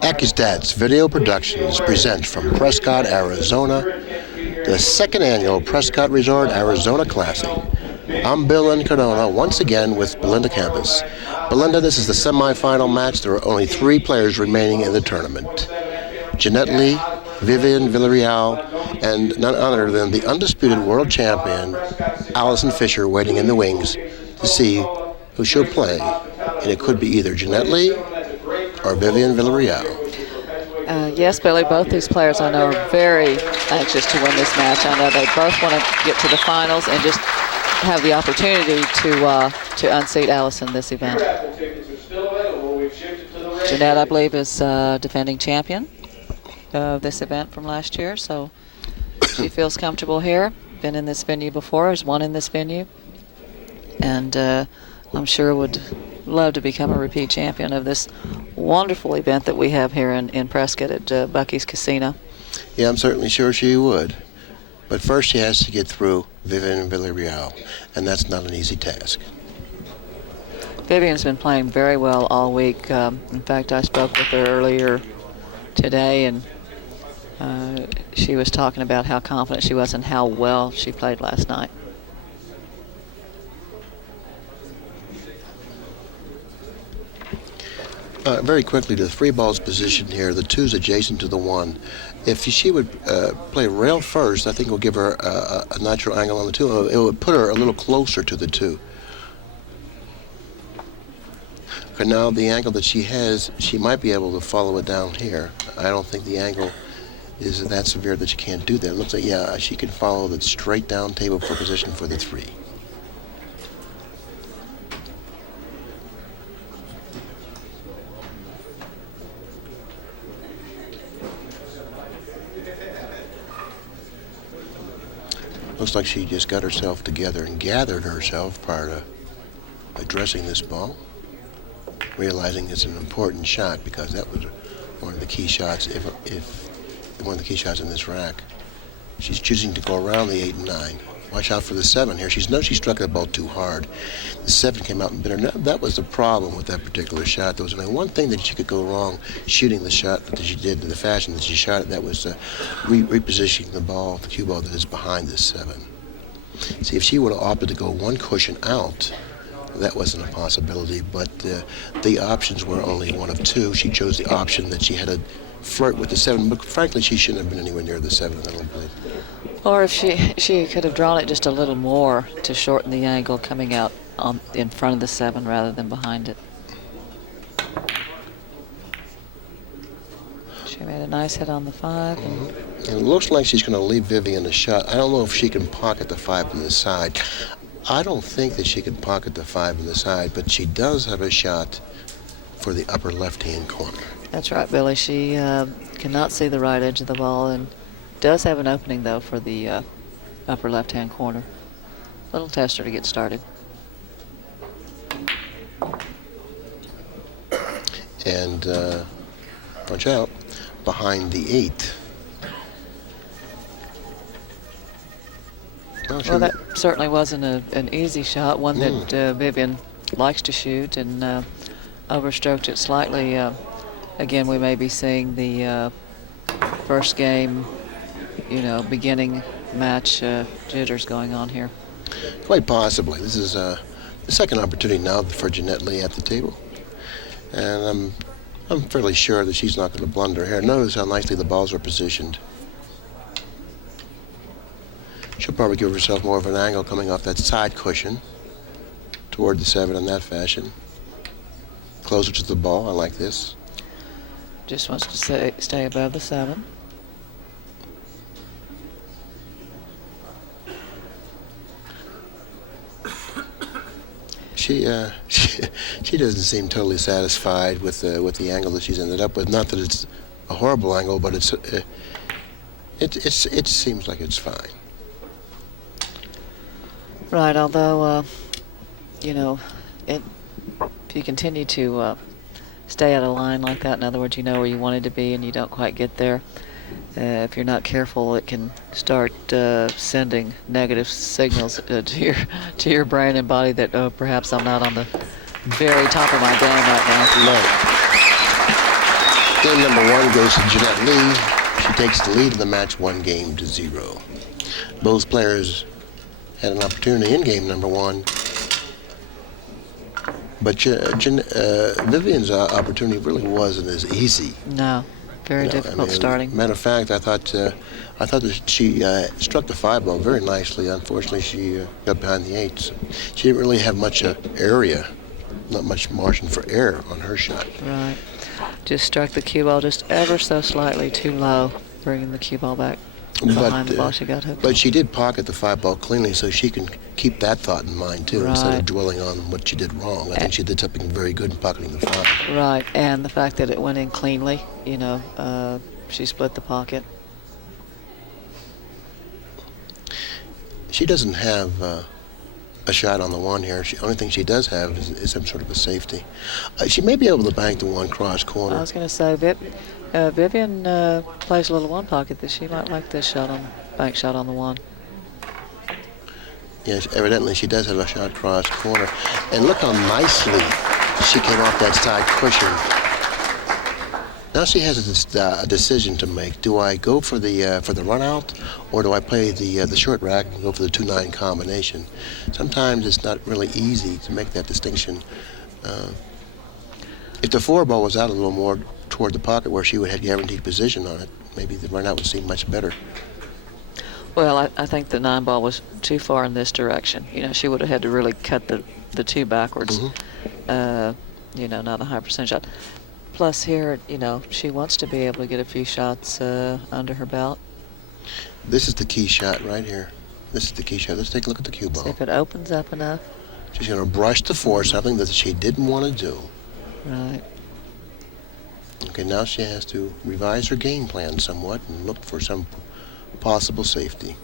Accu-Stats Video Productions present from Prescott, Arizona, the second annual Prescott Resort Arizona Classic. I'm Bill Incardona, once again with Belinda Campos. Belinda, this is the semifinal match. There are only 3 players remaining in the tournament. Jeanette Lee, Vivian Villarreal, and none other than the undisputed world champion, Allison Fisher, waiting in the wings to see who she'll play. And it could be either Jeanette Lee or Vivian Villarreal. Yes, Billy, both these players I know are very anxious to win this match. I know they both want to get to the finals and just have the opportunity to unseat Allison this event. Jeanette, I believe, is defending champion of this event from last year, so she feels comfortable here. Been in this venue before, has won in this venue, and I'm sure would love to become a repeat champion of this wonderful event that we have here in Prescott at Bucky's Casino. Yeah, I'm certainly sure she would. But first she has to get through Vivian Villarreal, and that's not an easy task. Vivian's been playing very well all week. In fact, I spoke with her earlier today, and she was talking about how confident she was and how well she played last night. Very quickly, the 3 balls positioned here, the 2's adjacent to the 1. If she would play rail first, I think it will give her a natural angle on the 2. It would put her a little closer to the 2. Okay, now the angle that she has, she might be able to follow it down here. I don't think the angle is that severe that she can't do that. It looks like, yeah, she can follow the straight down table for position for the 3. Looks like she just got herself together and gathered herself prior to addressing this ball, realizing it's an important shot because that was one of the key shots. If one of the key shots in this rack, she's choosing to go around the 8 and 9. Watch out for the 7 here. She struck the ball too hard. The 7 came out and bit her. Now, that was the problem with that particular shot. There was only one thing that she could go wrong shooting the shot that she did, in the fashion that she shot it. That was repositioning the ball, the cue ball that is behind this 7. See, if she would have opted to go 1 cushion out, that wasn't a possibility. But the options were only one of 2. She chose the option that she had to flirt with the 7. But frankly, she shouldn't have been anywhere near the 7. I don't believe. Or if she could have drawn it just a little more to shorten the angle coming out in front of the 7 rather than behind it. She made a nice hit on the 5. And it looks like she's going to leave Vivian a shot. I don't know if she can pocket the 5 on the side. I don't think that she can pocket the 5 on the side, but she does have a shot for the upper left-hand corner. That's right, Billy. She cannot see the right edge of the ball and does have an opening, though, for the upper left-hand corner. Little tester to get started. And watch out, behind the 8. Well, that certainly wasn't an easy shot, one that Vivian likes to shoot, and overstroked it slightly. Again, we may be seeing the first game, beginning match jitters going on here. Quite possibly. This is The second opportunity now for Jeanette Lee at the table. And I'm fairly sure that she's not going to blunder here. Notice how nicely the balls are positioned. She'll probably give herself more of an angle coming off that side cushion toward the 7 in that fashion. Closer to the ball. I like this. Just wants to stay above the 7. She doesn't seem totally satisfied with the angle that she's ended up with. Not that it's a horrible angle, but it seems like it's fine. Right. Although, you know, if you continue to stay out of line like that, in other words, you know where you wanted to be and you don't quite get there. If you're not careful, it can start sending negative signals to your brain and body that perhaps I'm not on the very top of my game right now. No. Game number 1 goes to Jeanette Lee. She takes the lead in the match 1-0. Both players had an opportunity in game number 1. But Vivian's opportunity really wasn't as easy. No. Very difficult starting. Matter of fact, I thought that she struck the 5 ball very nicely. Unfortunately, she got behind the 8s. She didn't really have much area, not much margin for error on her shot. Right. Just struck the cue ball just ever so slightly too low, bringing the cue ball back behind the ball she got hooked. But she did pocket the 5 ball cleanly, so she can keep that thought in mind too, right, instead of dwelling on what she did wrong. I think she did something very good in pocketing the 5. Right, and the fact that it went in cleanly, you know, she split the pocket. She doesn't have a shot on the 1 here. The only thing she does have is some sort of a safety. She may be able to bank the 1 cross corner. I was going to say, Vivian plays a little 1 pocket that she might like this bank shot on the 1. Yes, evidently she does have a shot cross corner. And look how nicely she came off that side cushion. Now she has a decision to make. Do I go for the run out, or do I play the short rack and go for the 2-9 combination? Sometimes it's not really easy to make that distinction. If the 4 ball was out a little more toward the pocket where she would have guaranteed position on it, maybe the run out would seem much better. Well, I think the 9 ball was too far in this direction. You know, she would have had to really cut the 2 backwards. Mm-hmm. You know, not a high percent shot. Plus here, you know, she wants to be able to get a few shots under her belt. This is the key shot right here. This is the key shot. Let's take a look at the cue ball. See if it opens up enough. She's going to brush the 4, something that she didn't want to do. Right. Okay, now she has to revise her game plan somewhat and look for some possible safety.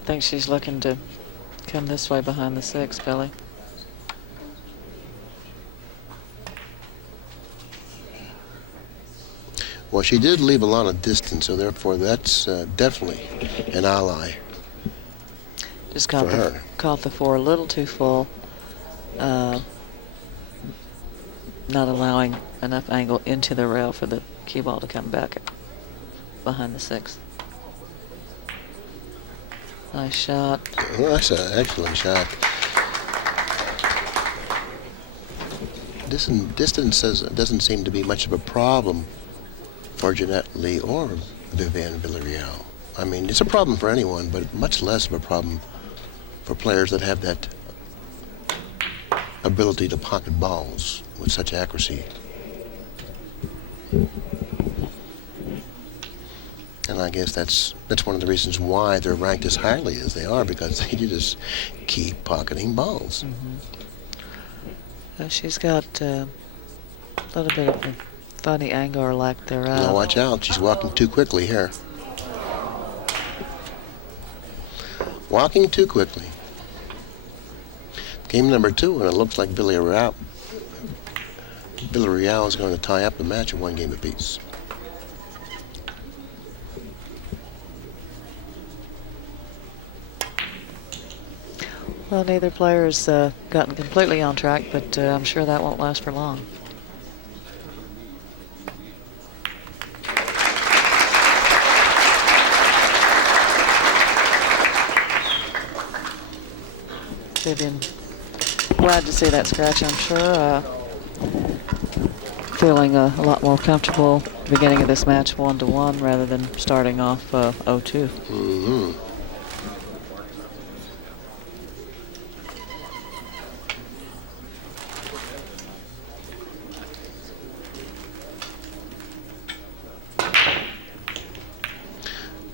I think she's looking to come this way behind the 6, Billy. Well, she did leave a lot of distance, so therefore that's definitely an ally. Just caught the 4 a little too full. Not allowing enough angle into the rail for the cue ball to come back behind the 6. Nice shot. Well, that's an excellent shot. Distance doesn't seem to be much of a problem for Jeanette Lee or Vivian Villarreal. I mean, it's a problem for anyone, but much less of a problem for players that have that ability to pocket balls with such accuracy. And I guess that's one of the reasons why they're ranked as highly as they are, because they just keep pocketing balls. Mm-hmm. She's got a little bit of a funny angle or lack thereof. Now watch out, she's walking too quickly here. Walking too quickly. Game number 2, and it looks like Villarreal is going to tie up the match at 1 game apiece. Well, neither player's gotten completely on track, but I'm sure that won't last for long. Vivian, glad to see that scratch, I'm sure. Feeling a lot more comfortable beginning of this match 1-1 rather than starting off 0-2. Mm-hmm.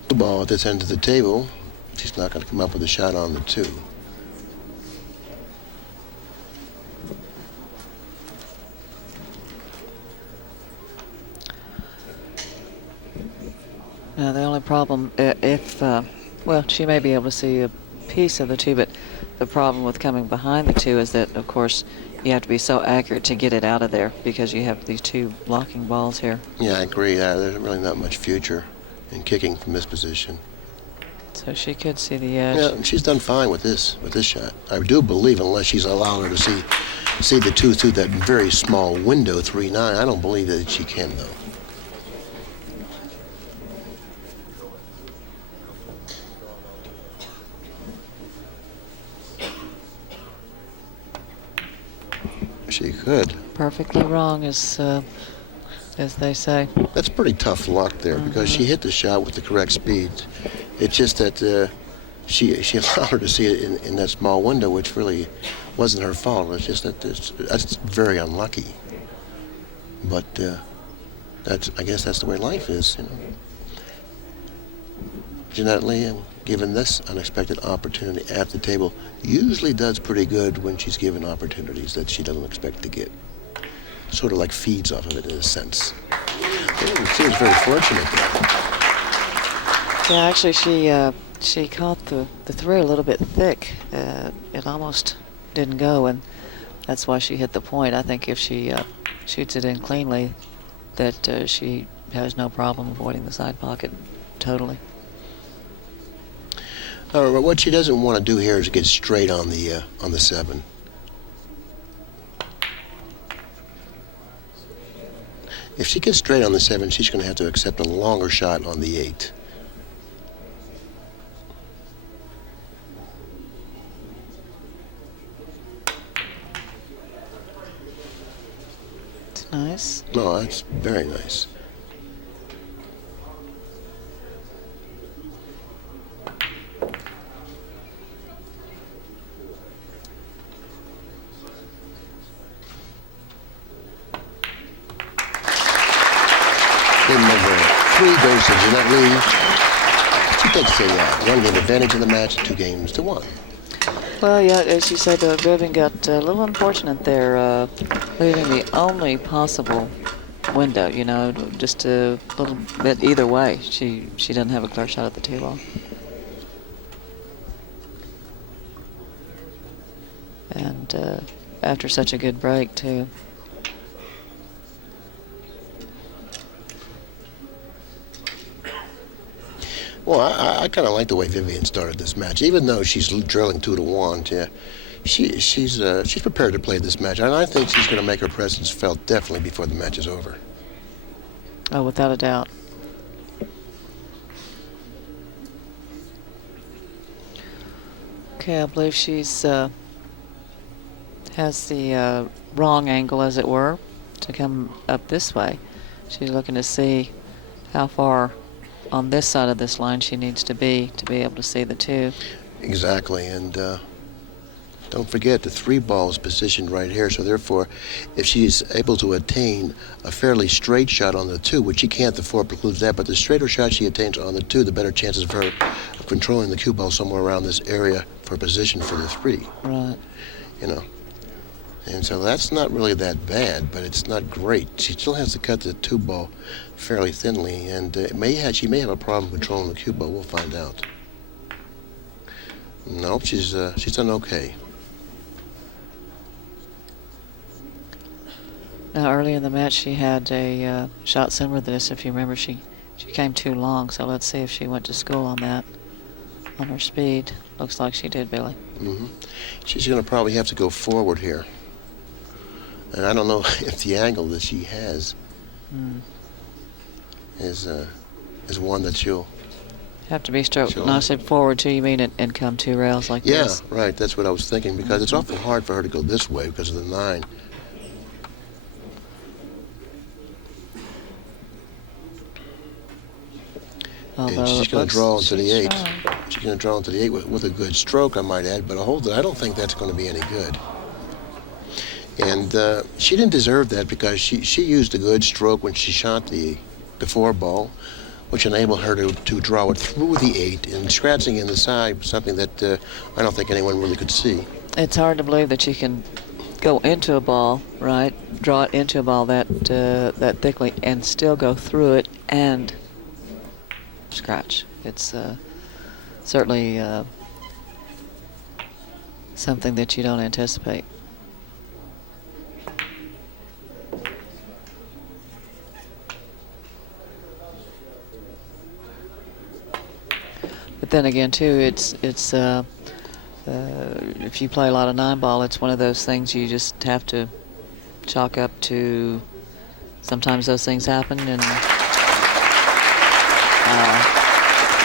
The ball at this end of the table. She's not going to come up with a shot on the 2. Now, the only problem, well, she may be able to see a piece of the 2, but the problem with coming behind the 2 is that, of course, you have to be so accurate to get it out of there because you have these 2 blocking balls here. Yeah, I agree. There's really not much future in kicking from this position. So she could see the edge. Yeah, and she's done fine with this shot. I do believe, unless she's allowed her to see the 2 through that very small window, 3-9, I don't believe that she can, though. She could. Perfectly wrong, as they say. That's pretty tough luck there because she hit the shot with the correct speed. It's just that she allowed her to see it in that small window, which really wasn't her fault. It's just that that's very unlucky. But I guess that's the way life is, you know. Jeanette Lee, given this unexpected opportunity at the table, usually does pretty good when she's given opportunities that she doesn't expect to get. Sort of like feeds off of it in a sense. She was very fortunate there. Yeah, actually, she caught the 3 a little bit thick. It almost didn't go, and that's why she hit the point. I think if she shoots it in cleanly, that she has no problem avoiding the side pocket totally. But what she doesn't want to do here is get straight on the 7. If she gets straight on the 7, she's going to have to accept a longer shot on the 8. It's nice. No, that's very nice. Game number 3 goes to Jeanette Lee. She takes a 1-game advantage in the match, 2 games to 1. Well, yeah, as you said, Vivian got a little unfortunate there, leaving the only possible window, you know, just a little bit either way. She doesn't have a clear shot at the 2-ball. And after such a good break, too. Well, I kind of like the way Vivian started this match, even though she's drilling 2-1. Yeah, she's prepared to play this match, and I think she's going to make her presence felt definitely before the match is over. Oh, without a doubt. Okay, I believe she's has the wrong angle, as it were, to come up this way. She's looking to see how far on this side of this line she needs to be able to see the 2. Exactly, and don't forget the 3-ball is positioned right here, so therefore if she's able to attain a fairly straight shot on the 2, which she can't, the 4 precludes that, but the straighter shot she attains on the 2, the better chances of her of controlling the cue ball somewhere around this area for position for the 3. Right. You know, and so that's not really that bad, but it's not great. She still has to cut the 2-ball fairly thinly, and she may have a problem controlling the cue ball. We'll find out. Nope, she's done okay. Now, early in the match, she had a shot similar to this. If you remember, she came too long, so let's see if she went to school on that, on her speed. Looks like she did, Billy. Mm-hmm. She's going to probably have to go forward here. And I don't know if the angle that she has is one that she'll Have to be stroked Sure. nicely forward too, you mean, and come 2 rails like Yeah, this. right. That's what I was thinking, because it's awful hard for her to go this way because of the 9. Although And she's it going to looks draw into the she's 8. trying. She's going to draw into the 8 with a good stroke, I might add, but a hold it, I don't think that's going to be any good. And she didn't deserve that, because she used a good stroke when she shot the 4 ball, which enabled her to draw it through the 8 and scratching in the side, something that I don't think anyone really could see. It's hard to believe that you can go into a ball, right? Draw it into a ball that thickly and still go through it and scratch. It's certainly something that you don't anticipate. But then again, too, it's if you play a lot of 9-ball, it's one of those things you just have to chalk up to. Sometimes those things happen, and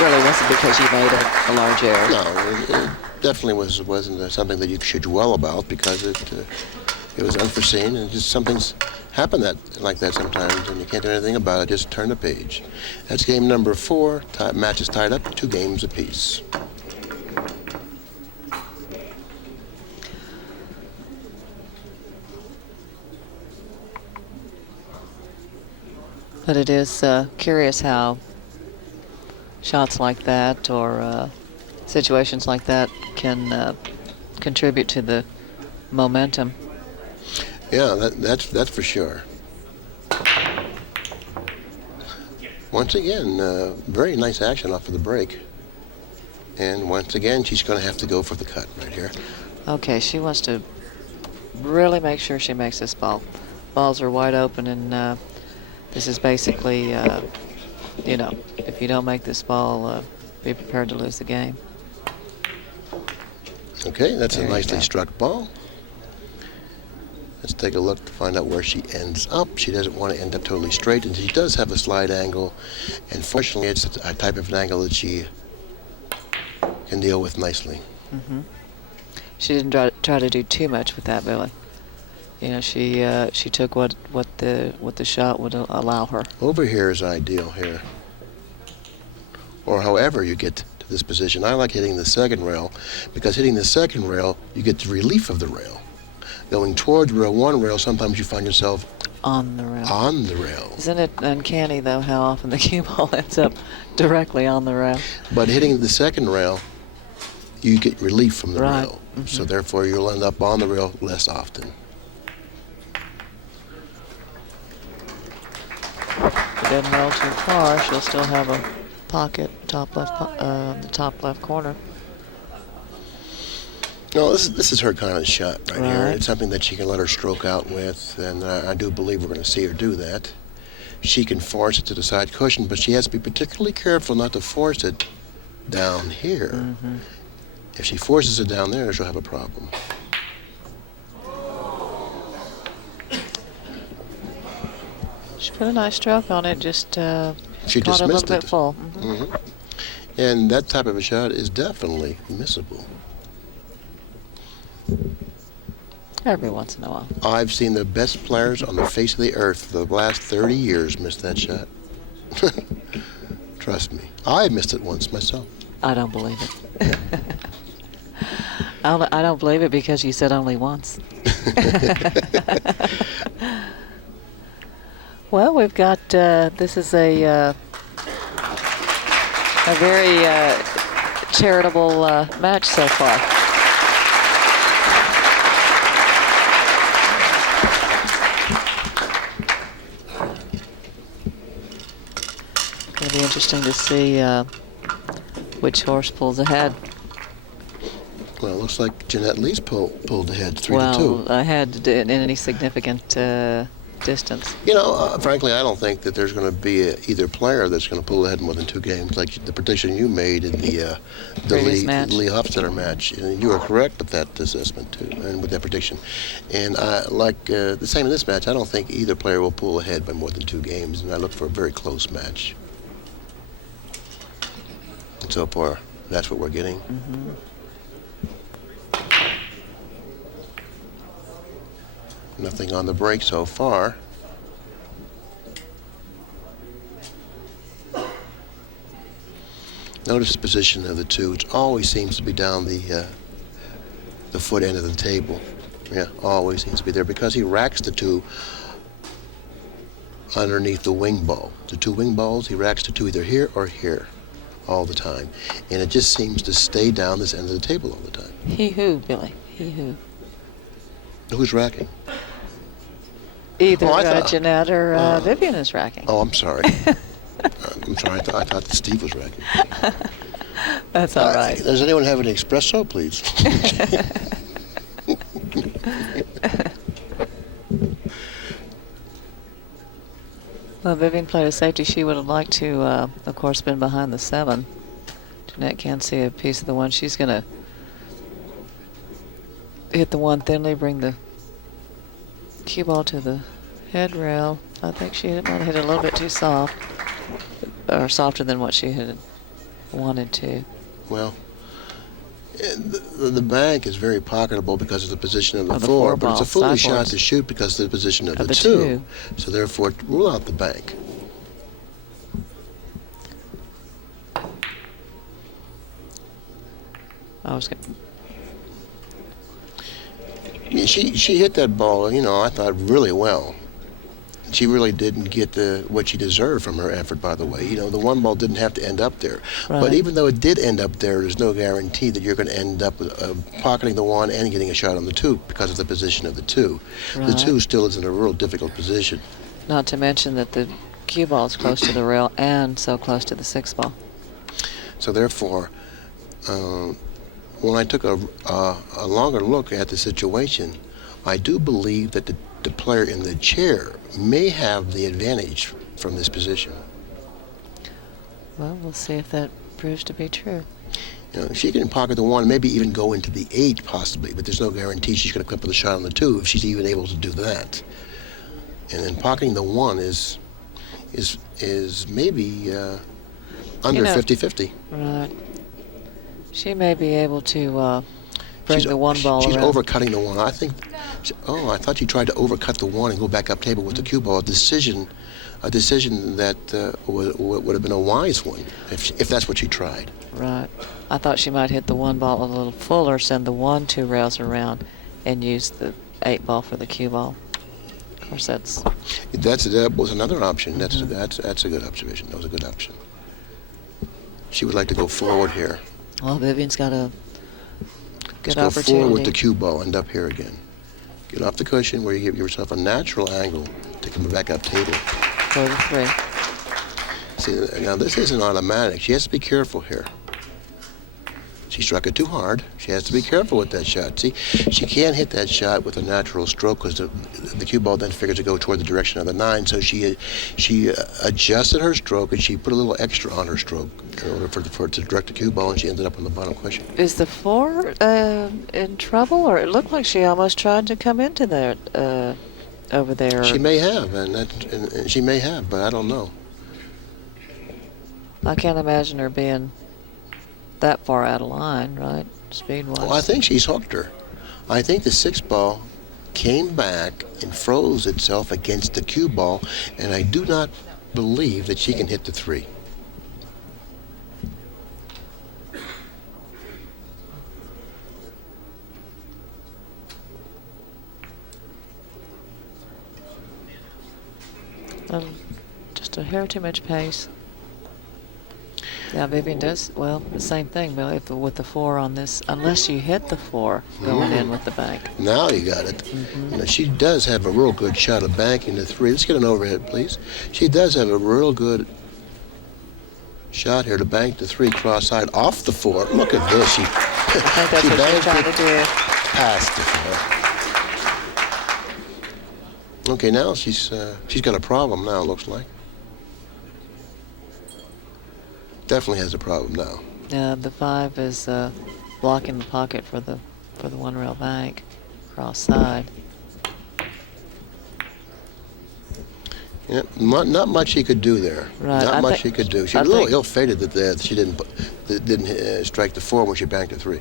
really wasn't because you made a large error. No, it definitely wasn't something that you should dwell about, because it was unforeseen, and just something's happened like that sometimes, and you can't do anything about it. Just turn the page. That's game number 4. Match is tied up, 2 games apiece. But it is curious how shots like that or situations like that can contribute to the momentum. Yeah, that's for sure. Once again, very nice action off of the break. And once again, she's going to have to go for the cut right here. Okay, she wants to really make sure she makes this ball. Balls are wide open, and this is basically, you know, if you don't make this ball, be prepared to lose the game. Okay, that's There a you nicely go. struck ball. Let's take a look to find out where she ends up. She doesn't want to end up totally straight, and she does have a slide angle. And fortunately, it's a type of an angle that she can deal with nicely. She didn't try to do too much with that, Billy. You know, she took what the shot would allow her. Over here is ideal here. Or however you get to this position. I like hitting the second rail, because hitting the second rail, you get the relief of the rail. Going towards rail 1 rail, sometimes you find yourself On the rail. on the rail. Isn't it uncanny, though, how often the cue ball ends up directly on the rail? But hitting the second rail, you get relief from the Right. rail. So therefore, you'll end up on the rail less often. If it doesn't roll too far, she'll still have a pocket top left, the top left corner. No, this is her kind of shot right here. Right. It's something that she can let her stroke out with, and I do believe we're going to see her do that. She can force it to the side cushion, but she has to be particularly careful not to force it down here. If she forces it down there, she'll have a problem. She put a nice stroke on it, just She caught it a dismissed little it. bit full. And that type of a shot is definitely missable. Every once in a while. I've seen the best players on the face of the earth for the last 30 years miss that shot. Trust me. I missed it once myself. I don't believe it. I don't believe it because you said only once. Well, we've got, this is a very charitable match so far. It'll be interesting to see which horse pulls ahead. Well, it looks like Jeanette Lee's pulled ahead 3-2. Well, ahead in any significant distance. You know, frankly, I don't think that there's going to be either player that's going to pull ahead more than 2 games, like the prediction you made in the Previous match. Lee Hofstetter match. And you were correct with that assessment, too, and with that prediction. And like the same in this match, I don't think either player will pull ahead by more than 2 games, and I look for a very close match. And so far, that's what we're getting. Nothing on the break so far. Notice the position of the 2. It always seems to be down the foot end of the table. Yeah, always seems to be there because he racks the 2 underneath the wing ball. The 2 wing balls, he racks the 2 either here or here all the time. And it just seems to stay down this end of the table all the time. He who, Billy? He who? Who's racking? Either Jeanette or Vivian is racking. Oh, I'm sorry. I'm sorry. I thought that Steve was racking. That's all right. Does anyone have an espresso, please? Well, Vivian played a safety. She would have liked to, of course, been behind the 7. Jeanette can't see a piece of the 1. She's going to hit the 1 thinly, bring the cue ball to the head rail. I think she might have hit it a little bit too soft, or softer than what she had wanted to. Well, the bank is very pocketable because of the position of the the 4, four but it's a ball, foolish shot sideboards. to shoot because of the position of Of the the 2. two. So therefore, rule out the bank. I was going Yeah, she hit that ball, I thought really well. She really didn't get what she deserved from her effort, by the way. The 1 ball didn't have to end up there. Right. But even though it did end up there, there's no guarantee that you're going to end up pocketing the 1 and getting a shot on the 2 because of the position of the 2. The Right. 2 still is in a real difficult position. Not to mention that the cue ball is close to the rail and so close to the 6 ball. So therefore, when I took a longer look at the situation, I do believe that the player in the chair may have the advantage from this position. Well, we'll see if that proves to be true. She can pocket the 1, maybe even go into the 8 possibly, but there's no guarantee she's going to come up with a shot on the 2 if she's even able to do that. And then pocketing the 1 is maybe under 50-50. Right. She may be able to bring the 1 ball She's around. overcutting the 1. I thought she tried to overcut the 1 and go back up table with the cue ball. A decision that would have been a wise one if that's what she tried. Right. I thought she might hit the 1 ball a little fuller, send the 1 2 rails around, and use the 8 ball for the cue ball. Of course, That was another option. That's a good observation. That was a good option. She would like to go forward here. Well, Vivian's got a good Let's go opportunity. forward with the cue ball and up here again. Get off the cushion where you give yourself a natural angle to come back up table. Go to 3. See, now this isn't automatic. She has to be careful here. She struck it too hard. She has to be careful with that shot. See, she can't hit that shot with a natural stroke because the cue ball then figures to go toward the direction of the 9. So she adjusted her stroke and she put a little extra on her stroke in order for it to direct the cue ball, and she ended up on the bottom cushion. Is the 4 in trouble, or it looked like she almost tried to come into there over there? She may have, and she may have, but I don't know. I can't imagine her being that far out of line, right, speed-wise. Well, I think she's hooked her. I think the 6 ball came back and froze itself against the cue ball, and I do not believe that she can hit the 3. Just a hair too much pace. Yeah, Vivian does, well, the same thing, but with the 4 on this, unless you hit the 4 going in with the bank. Now you got it. She does have a real good shot of banking the 3. Let's get an overhead, please. She does have a real good shot here to bank the 3 cross-side off the 4. Look at this. I think that's what she's trying to do. Past the 4. Okay, now she's got a problem now, it looks like. Definitely has a problem now. The 5 is blocking the pocket for the 1 rail bank, cross side. Yeah, not much she could do there. Right. Not much she could do. She was a little ill-fated that she didn't strike the 4 when she banked a 3.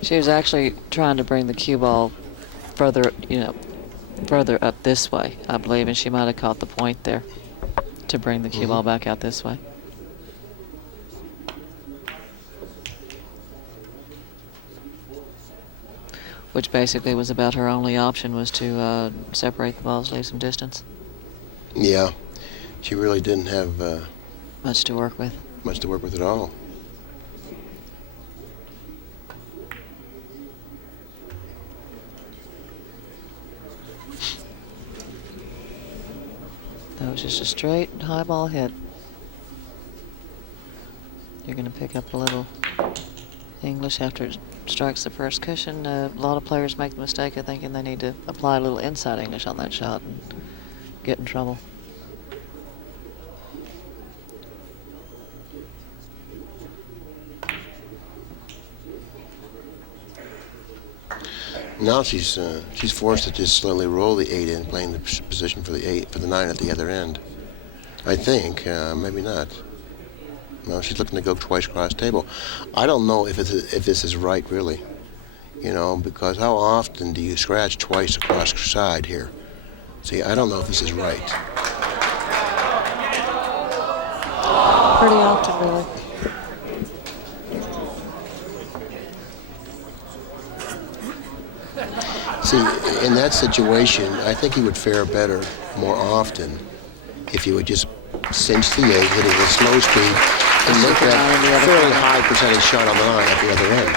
She was actually trying to bring the cue ball further, further up this way, I believe, and she might have caught the point there to bring the cue ball back out this way. Which basically was about her only option, was to separate the balls, leave some distance. Yeah, she really didn't have much to work with. Much to work with at all. That was just a straight high ball hit. You're going to pick up a little English after it strikes the first cushion. A lot of players make the mistake of thinking they need to apply a little inside English on that shot and get in trouble. Now she's forced to just slowly roll the 8 in, playing the position for the 9 at the other end. I think, maybe not. No, she's looking to go twice cross table. I don't know if this is right, really. Because how often do you scratch twice across side here? See, I don't know if this is right. Pretty often, really. See, in that situation, I think he would fare better more often if you would just cinch the 8, hitting with slow speed, and make that fairly high percentage shot on the line at the other end.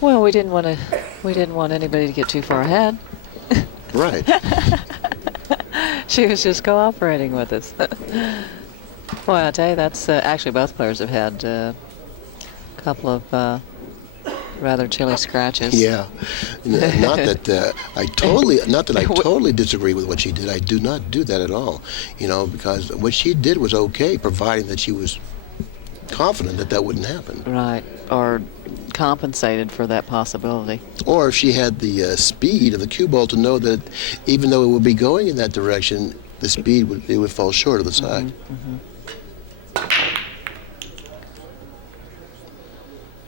Well, we didn't want anybody to get too far ahead. Right. She was just cooperating with us. Boy, I tell you, that's actually both players have had a couple of rather chilly scratches. Yeah. Not that I totally disagree with what she did. I do not do that at all. Because what she did was okay, providing that she was confident that that wouldn't happen. Right. Or compensated for that possibility. Or if she had the speed of the cue ball to know that even though it would be going in that direction, the speed would fall short of the side. You're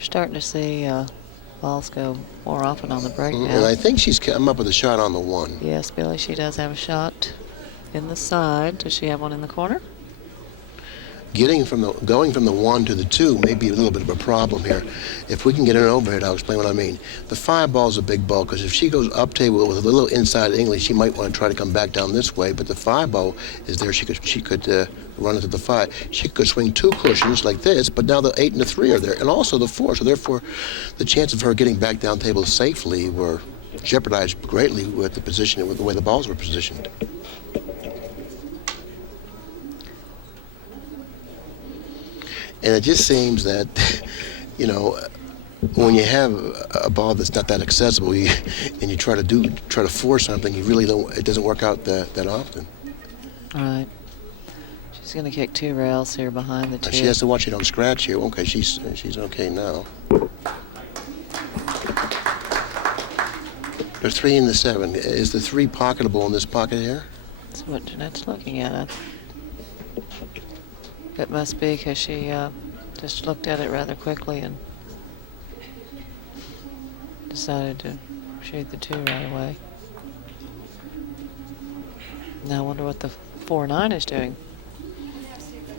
starting to see balls go more often on the break now. And I think she's come up with a shot on the 1. Yes, Billy, she does have a shot in the side. Does she have one in the corner? Going from the 1 to the 2 may be a little bit of a problem here. If we can get an overhead, I'll explain what I mean. The 5 ball is a big ball, because if she goes up table with a little inside English, she might want to try to come back down this way, but the 5 ball is there. She could run into the 5. She could swing 2 cushions like this, but now the 8 and the 3 are there, and also the 4, so therefore the chance of her getting back down table safely were jeopardized greatly with the position, with the way the balls were positioned. And it just seems that, when you have a ball that's not that accessible, and you try to force something, you really don't. It doesn't work out that often. All right. She's going to kick 2 rails here behind the 2. She has to watch it on scratch here. Okay, she's okay now. There's 3 in the 7. Is the 3 pocketable in this pocket here? That's what Jeanette's looking at. It must be, because she just looked at it rather quickly and decided to shoot the 2 right away. Now I wonder what the 4-9 is doing.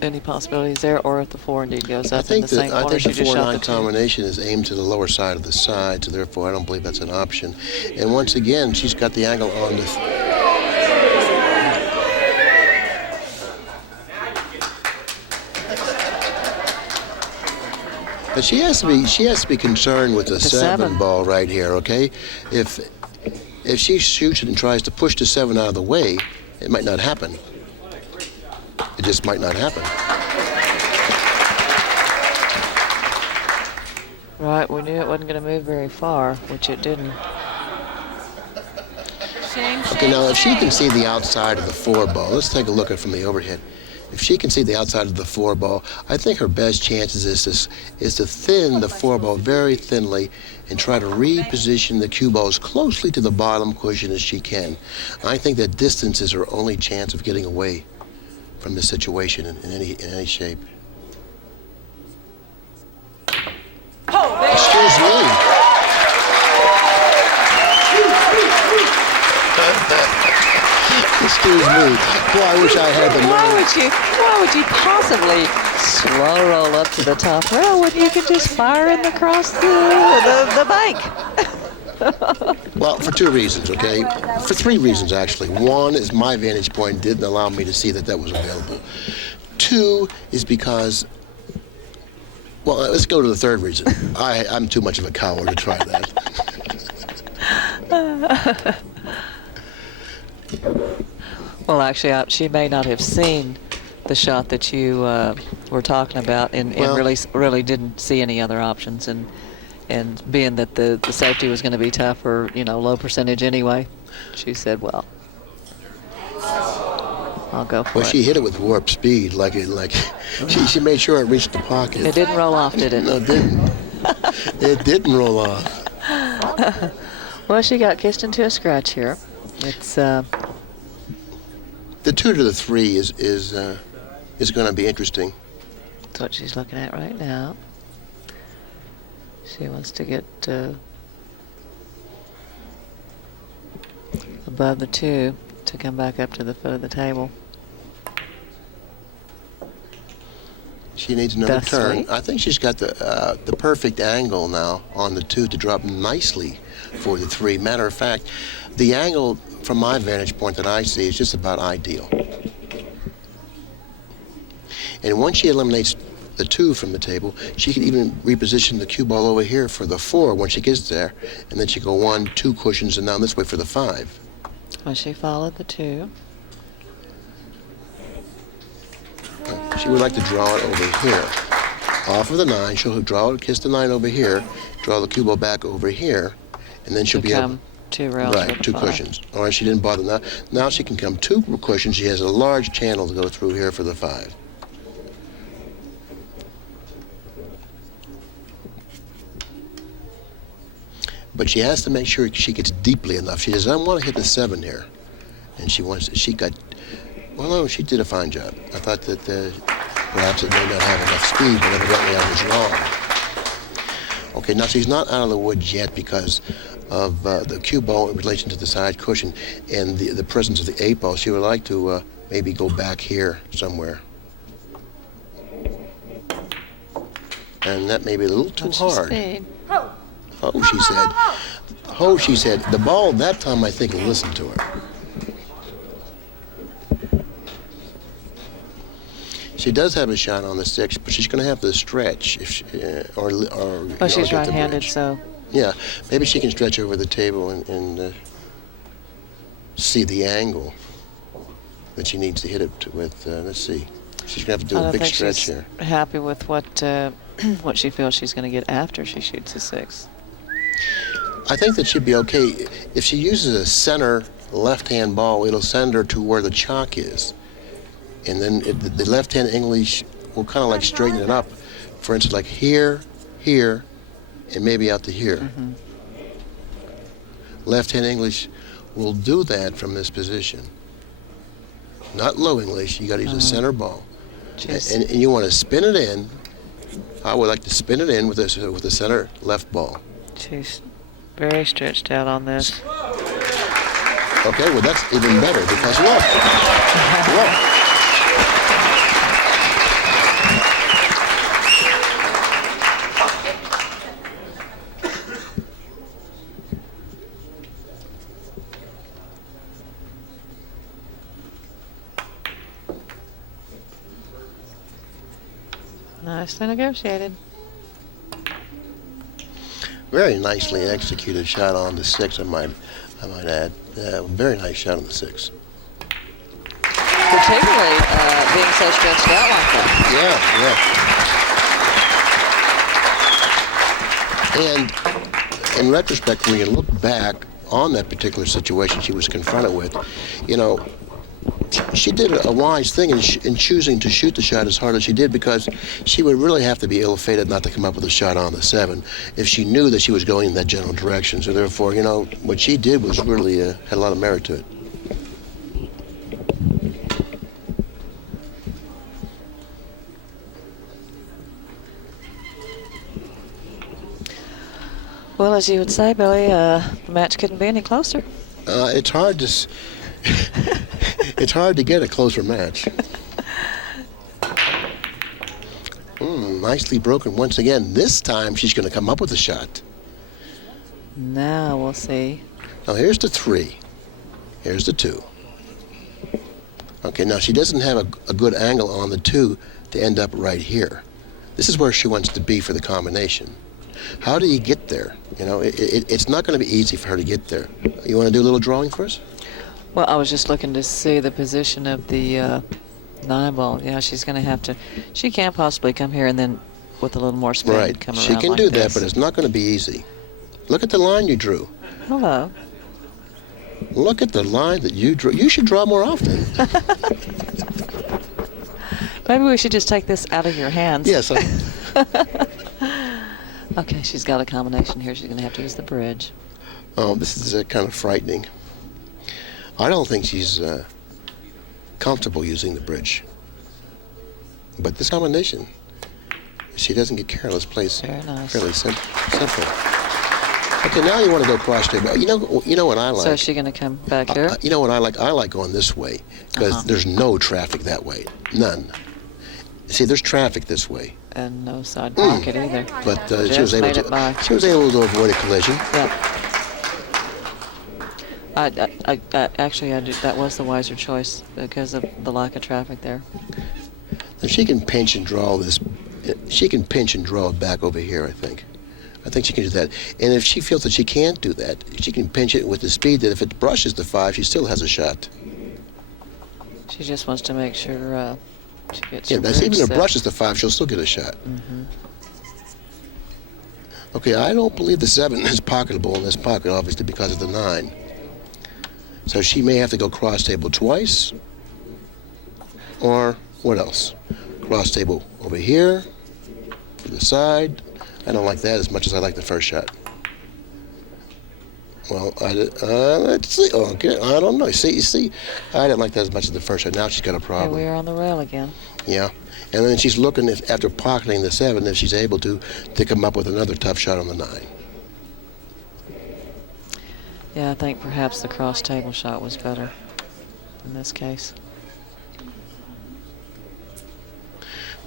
Any possibilities there, or if the 4 indeed goes up in the same corner she just shot the 2? I think the 4-9 combination is aimed to the lower side of the side, so therefore I don't believe that's an option. And once again, she's got the angle on the... But she has to be concerned with the 7 ball right here, okay? If she shoots it and tries to push the 7 out of the way, it might not happen. It just might not happen. Right, we knew it wasn't going to move very far, which it didn't. Okay, now if she can see the outside of the 4 ball, let's take a look at it from the overhead. If she can see the outside of the 4 ball, I think her best chances is to thin the 4 ball very thinly and try to reposition the cue ball as closely to the bottom cushion as she can. I think that distance is her only chance of getting away from this situation in any shape. Excuse me. Excuse me. Boy, I wish I had the Why would you possibly slow roll up to the top rail when you can just fire it across the bank? Well, for 2 reasons, okay? For 3 reasons, actually. 1 is my vantage point didn't allow me to see that was available. 2 is because, well, let's go to the 3rd reason. I'm too much of a coward to try that. Well, actually, she may not have seen the shot that you were talking about, and really didn't see any other options. And being that the safety was going to be tough, or low percentage anyway, she said, "Well, I'll go for it." Well, she hit it with warp speed, she made sure it reached the pocket. It didn't roll off, did it? No, it didn't. It didn't roll off. Well, she got kissed into a scratch here. It's the 2 to the 3 is going to be interesting. That's what she's looking at right now. She wants to get above the 2 to come back up to the foot of the table. She needs another That's turn. sweet. I think she's got the perfect angle now on the 2 to drop nicely for the 3. Matter of fact, the angle from my vantage point that I see is just about ideal. And once she eliminates the 2 from the table, she can even reposition the cue ball over here for the 4 when she gets there, and then she go 1, 2 cushions, and down this way for the 5. Well, she followed the 2. She would like to draw it over here. Off of the 9, she'll kiss the 9 over here, draw the cue ball back over here, and then she'll be able... 2 rails. Right, 2 cushions. All right, she didn't bother. Now she can come 2 cushions. She has a large channel to go through here for the 5. But she has to make sure she gets deeply enough. She does not want to hit the 7 here. And she no, she did a fine job. I thought that perhaps it may not have enough speed, but evidently I was wrong. Okay, now she's not out of the woods yet because of the cue ball in relation to the side cushion and the presence of the 8 ball. She would like to maybe go back here somewhere. And that may be a little too hard. Oh, she said. Oh, she said. The ball that time, I think, listened to her. She does have a shot on the 6, but she's going to have to stretch if or she's get the right-handed, bridge. so Yeah, maybe she can stretch over the table and see the angle that she needs to hit it with. Let's see. She's going to have to do a big stretch here. Happy with what she feels she's going to get after she shoots a 6. I think that she'd be okay. If she uses a center left-hand ball, it'll send her to where the chalk is. And then the left-hand English will kind of like straighten it up. For instance, like here, here, and maybe out to here. Mm-hmm. Left-hand English will do that from this position. Not low English, you got to use a center ball. And you want to spin it in. I would like to spin it in with a center left ball. She's very stretched out on this. Okay, well that's even better because look. Nicely negotiated. Very nicely executed shot on the 6, I might add. Very nice shot on the 6. Particularly being so stretched out like that. Yeah. And in retrospect, when you look back on that particular situation she was confronted with, she did a wise thing in choosing to shoot the shot as hard as she did, because she would really have to be ill-fated not to come up with a shot on the 7 if she knew that she was going in that general direction. So therefore, you know, what she did was really had a lot of merit to it. Well, as you would say, Billy, the match couldn't be any closer. It's hard to it's hard to get a closer match. Nicely broken once again. This time she's going to come up with a shot. Now we'll see. Now here's the 3. Here's the 2. Okay, now she doesn't have a good angle on the 2 to end up right here. This is where she wants to be for the combination. How do you get there? You know, it's not going to be easy for her to get there. You want to do a little drawing for us? Well, I was just looking to see the position of the 9 ball. Yeah, she's going to have to. She can't possibly come here and then with a little more spin Right. come around She can like do this. that, but it's not going to be easy. Look at the line you drew. Hello. Look at the line that you drew. You should draw more often. Maybe we should just take this out of your hands. Yes. Okay, she's got a combination here. She's going to have to use the bridge. Oh, this is kind of frightening. I don't think she's comfortable using the bridge. But this combination, she doesn't get careless, plays Very nice. fairly simple. Okay, now you want to go cross table. You know what I like? So is she going to come back here? You know what I like? I like going this way because there's no traffic that way. None. See, there's traffic this way. And no side pocket either. But Just she was able made it by. to. She was able to avoid a collision. Yeah. That was the wiser choice because of the lack of traffic there. If she can pinch and draw this, she can pinch and draw it back over here, I think. I think she can do that. And if she feels that she can't do that, she can pinch it with the speed that if it brushes the 5, she still has a shot. She just wants to make sure she gets Yeah, her that's bridge even if it set. brushes the 5, she'll still get a shot. Mm-hmm. Okay, I don't believe the 7 is pocketable in this pocket, obviously, because of the 9. So she may have to go cross table twice. Or what else? Cross table over here, to the side. I don't like that as much as I like the first shot. Well, let's see. Okay, I don't know. See, I didn't like that as much as the first shot. Now she's got a Here problem. we are on the rail again. Yeah, and then she's looking after pocketing the 7 if she's able to come up with another tough shot on the 9. Yeah, I think perhaps the cross table shot was better in this case.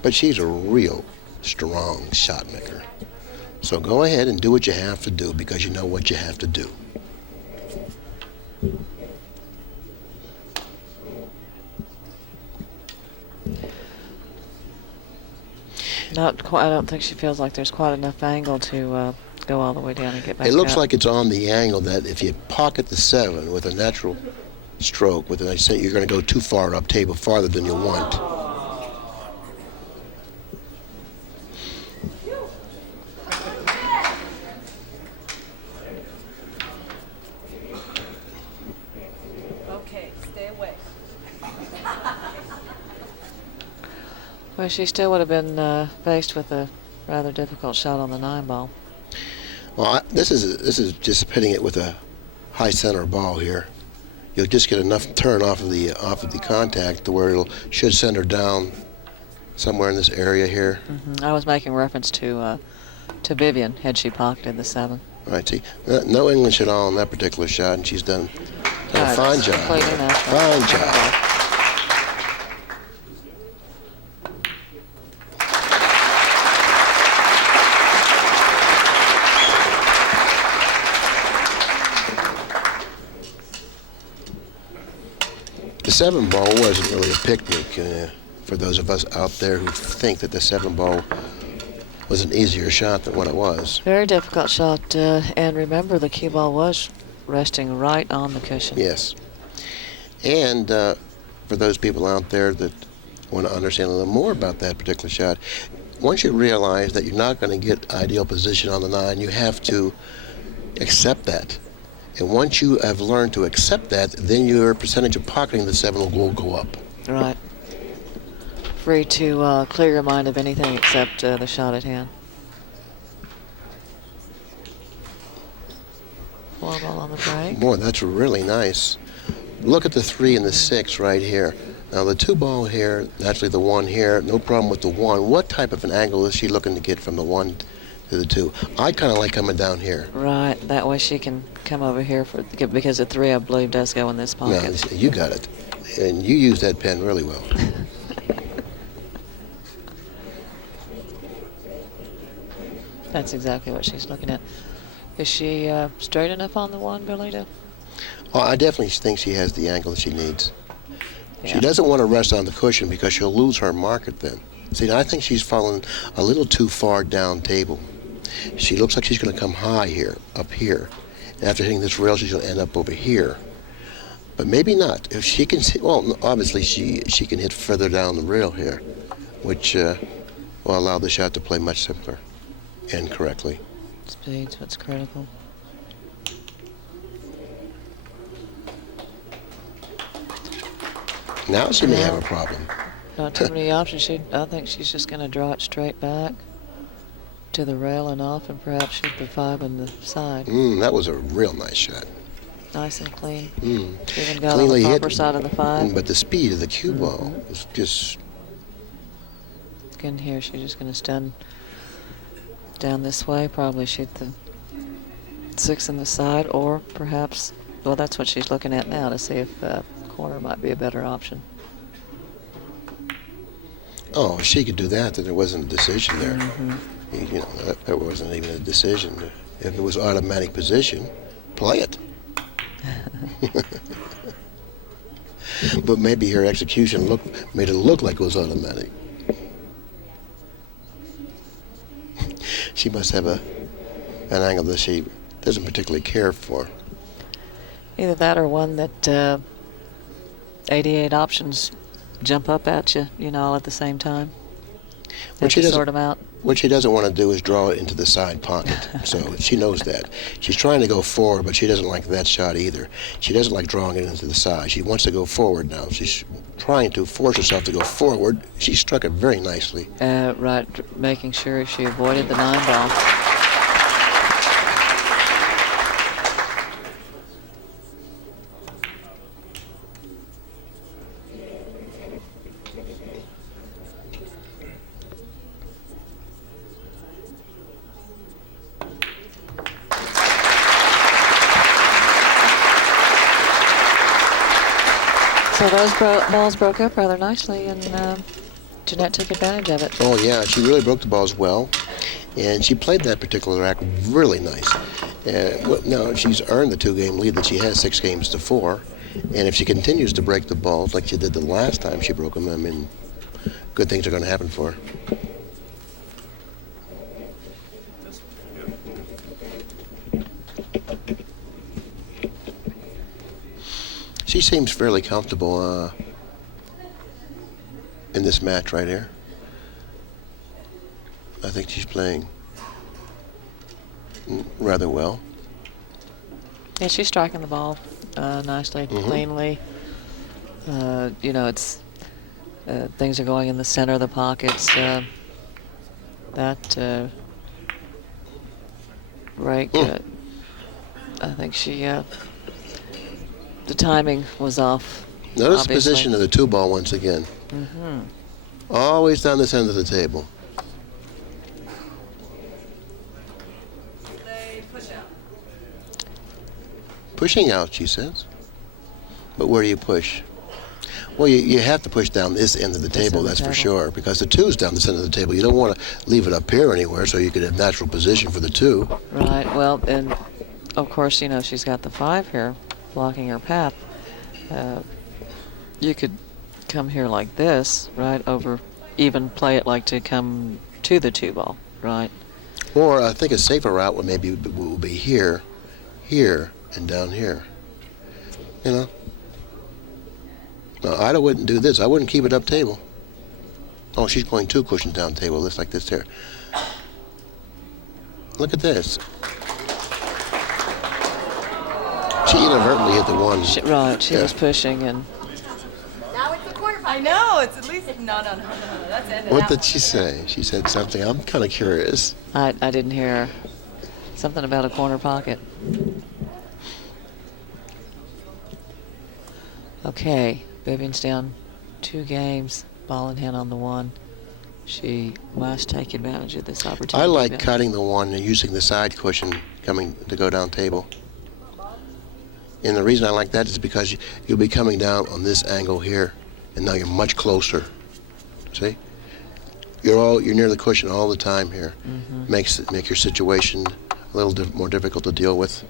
But she's a real strong shot maker. So go ahead and do what you have to do because you know what you have to do. Not quite. I don't think she feels like there's quite enough angle to go all the way down and get back It looks up. like it's on the angle that if you pocket the 7 with a natural stroke, with I say you're going to go too far up table, farther than you want. Okay, stay away. Well, she still would have been faced with a rather difficult shot on the 9 ball. Well, this is just hitting it with a high center ball here. You'll just get enough turn off of the contact to where it should send her down somewhere in this area here. I was making reference to Vivian had she pocketed the 7. Right, see, no English at all in that particular shot, and she's done a Right, fine it's job. completely natural. Fine job. The 7 ball wasn't really a picnic for those of us out there who think that the 7 ball was an easier shot than what it was. Very difficult shot, and remember the cue ball was resting right on the cushion. Yes. And for those people out there that want to understand a little more about that particular shot, once you realize that you're not going to get ideal position on the 9, you have to accept that And once you have learned to accept that, then your percentage of pocketing the 7 will go up. Right. Free to clear your mind of anything except the shot at hand. 4 ball on the break. Boy, that's really nice. Look at the 3 and the 6 right here. Now the 2 ball here, naturally the 1 here, no problem with the 1. What type of an angle is she looking to get from the 1 to the 2? I kind of like coming down here. Right, that way she can come over here because the 3, I believe, does go in this pocket. Now, you got it. And you use that pen really well. That's exactly what she's looking at. Is she straight enough on the 1, Belinda? Well, I definitely think she has the angle that she needs. Yeah. She doesn't want to rest on the cushion because she'll lose her market then. See, I think she's fallen a little too far down table. She looks like she's going to come high here, up here. And after hitting this rail, she's going to end up over here. But maybe not. If she can, well, obviously she can hit further down the rail here, which will allow the shot to play much simpler and correctly. Speed's what's critical. Now she may have a problem. Not too many options. I think she's just going to draw it straight back to the rail and off, and perhaps shoot the 5 on the side. That was a real nice shot. Nice and clean. Cleanly Even got on the proper side of the 5. But the speed of the cue ball was just... Again, here she's just going to stand down this way, probably shoot the 6 in the side, or perhaps, well, that's what she's looking at now to see if corner might be a better option. Oh, if she could do that, then there wasn't a decision there. You know, that wasn't even a decision. If it was automatic position, play it. But maybe her execution made it look like it was automatic. She must have an angle that she doesn't particularly care for. Either that or one that 88 options jump up at you, you know, all at the same time. What she sort them out. What she doesn't want to do is draw it into the side pocket. So she knows that. She's trying to go forward, but she doesn't like that shot either. She doesn't like drawing it into the side. She wants to go forward now. She's trying to force herself to go forward. She struck it very nicely. Right, making sure she avoided the 9 ball. So those balls broke up rather nicely, and Jeanette took advantage of it. Oh, yeah, she really broke the balls well, and she played that particular act really nice. Now, she's earned the 2-game lead that she has, 6 games to 4, and if she continues to break the balls like she did the last time she broke them, I mean, good things are going to happen for her. She seems fairly comfortable in this match right here. I think she's playing rather well. Yeah, she's striking the ball nicely, cleanly. You know, it's things are going in the center of the pockets. That break, I think she. The timing was off. Notice obviously. the position of the 2-ball once again. Always down this end of the table. Pushing out, she says. But where do you push? Well, you have to push down this end of the table, that's for sure, because the 2's down this end of the table. You don't want to leave it up here anywhere so you can have natural position for the 2. Right, well, and of course, you know, she's got the 5 here blocking her path. You could come here like this, right, over, even play it like to come to the 2-ball, right? Or I think a safer route would maybe will be here, here, and down here. You know? No, I wouldn't do this. I wouldn't keep it up table. Oh, she's going 2 cushions down table, just like this there. Look at this. She inadvertently hit the one. Right, she was pushing and. Now it's the corner pocket. I know, it's at least, no, that's it. What did she say? She said something. I'm kind of curious. I didn't hear her. Something about a corner pocket. Okay, Vivian's down 2 games, ball in hand on the 1. She must take advantage of this opportunity. I like cutting the 1 and using the side cushion coming to go down table. And the reason I like that is because you'll be coming down on this angle here, and now you're much closer. See? You're near the cushion all the time here. Make your situation a little more difficult to deal with.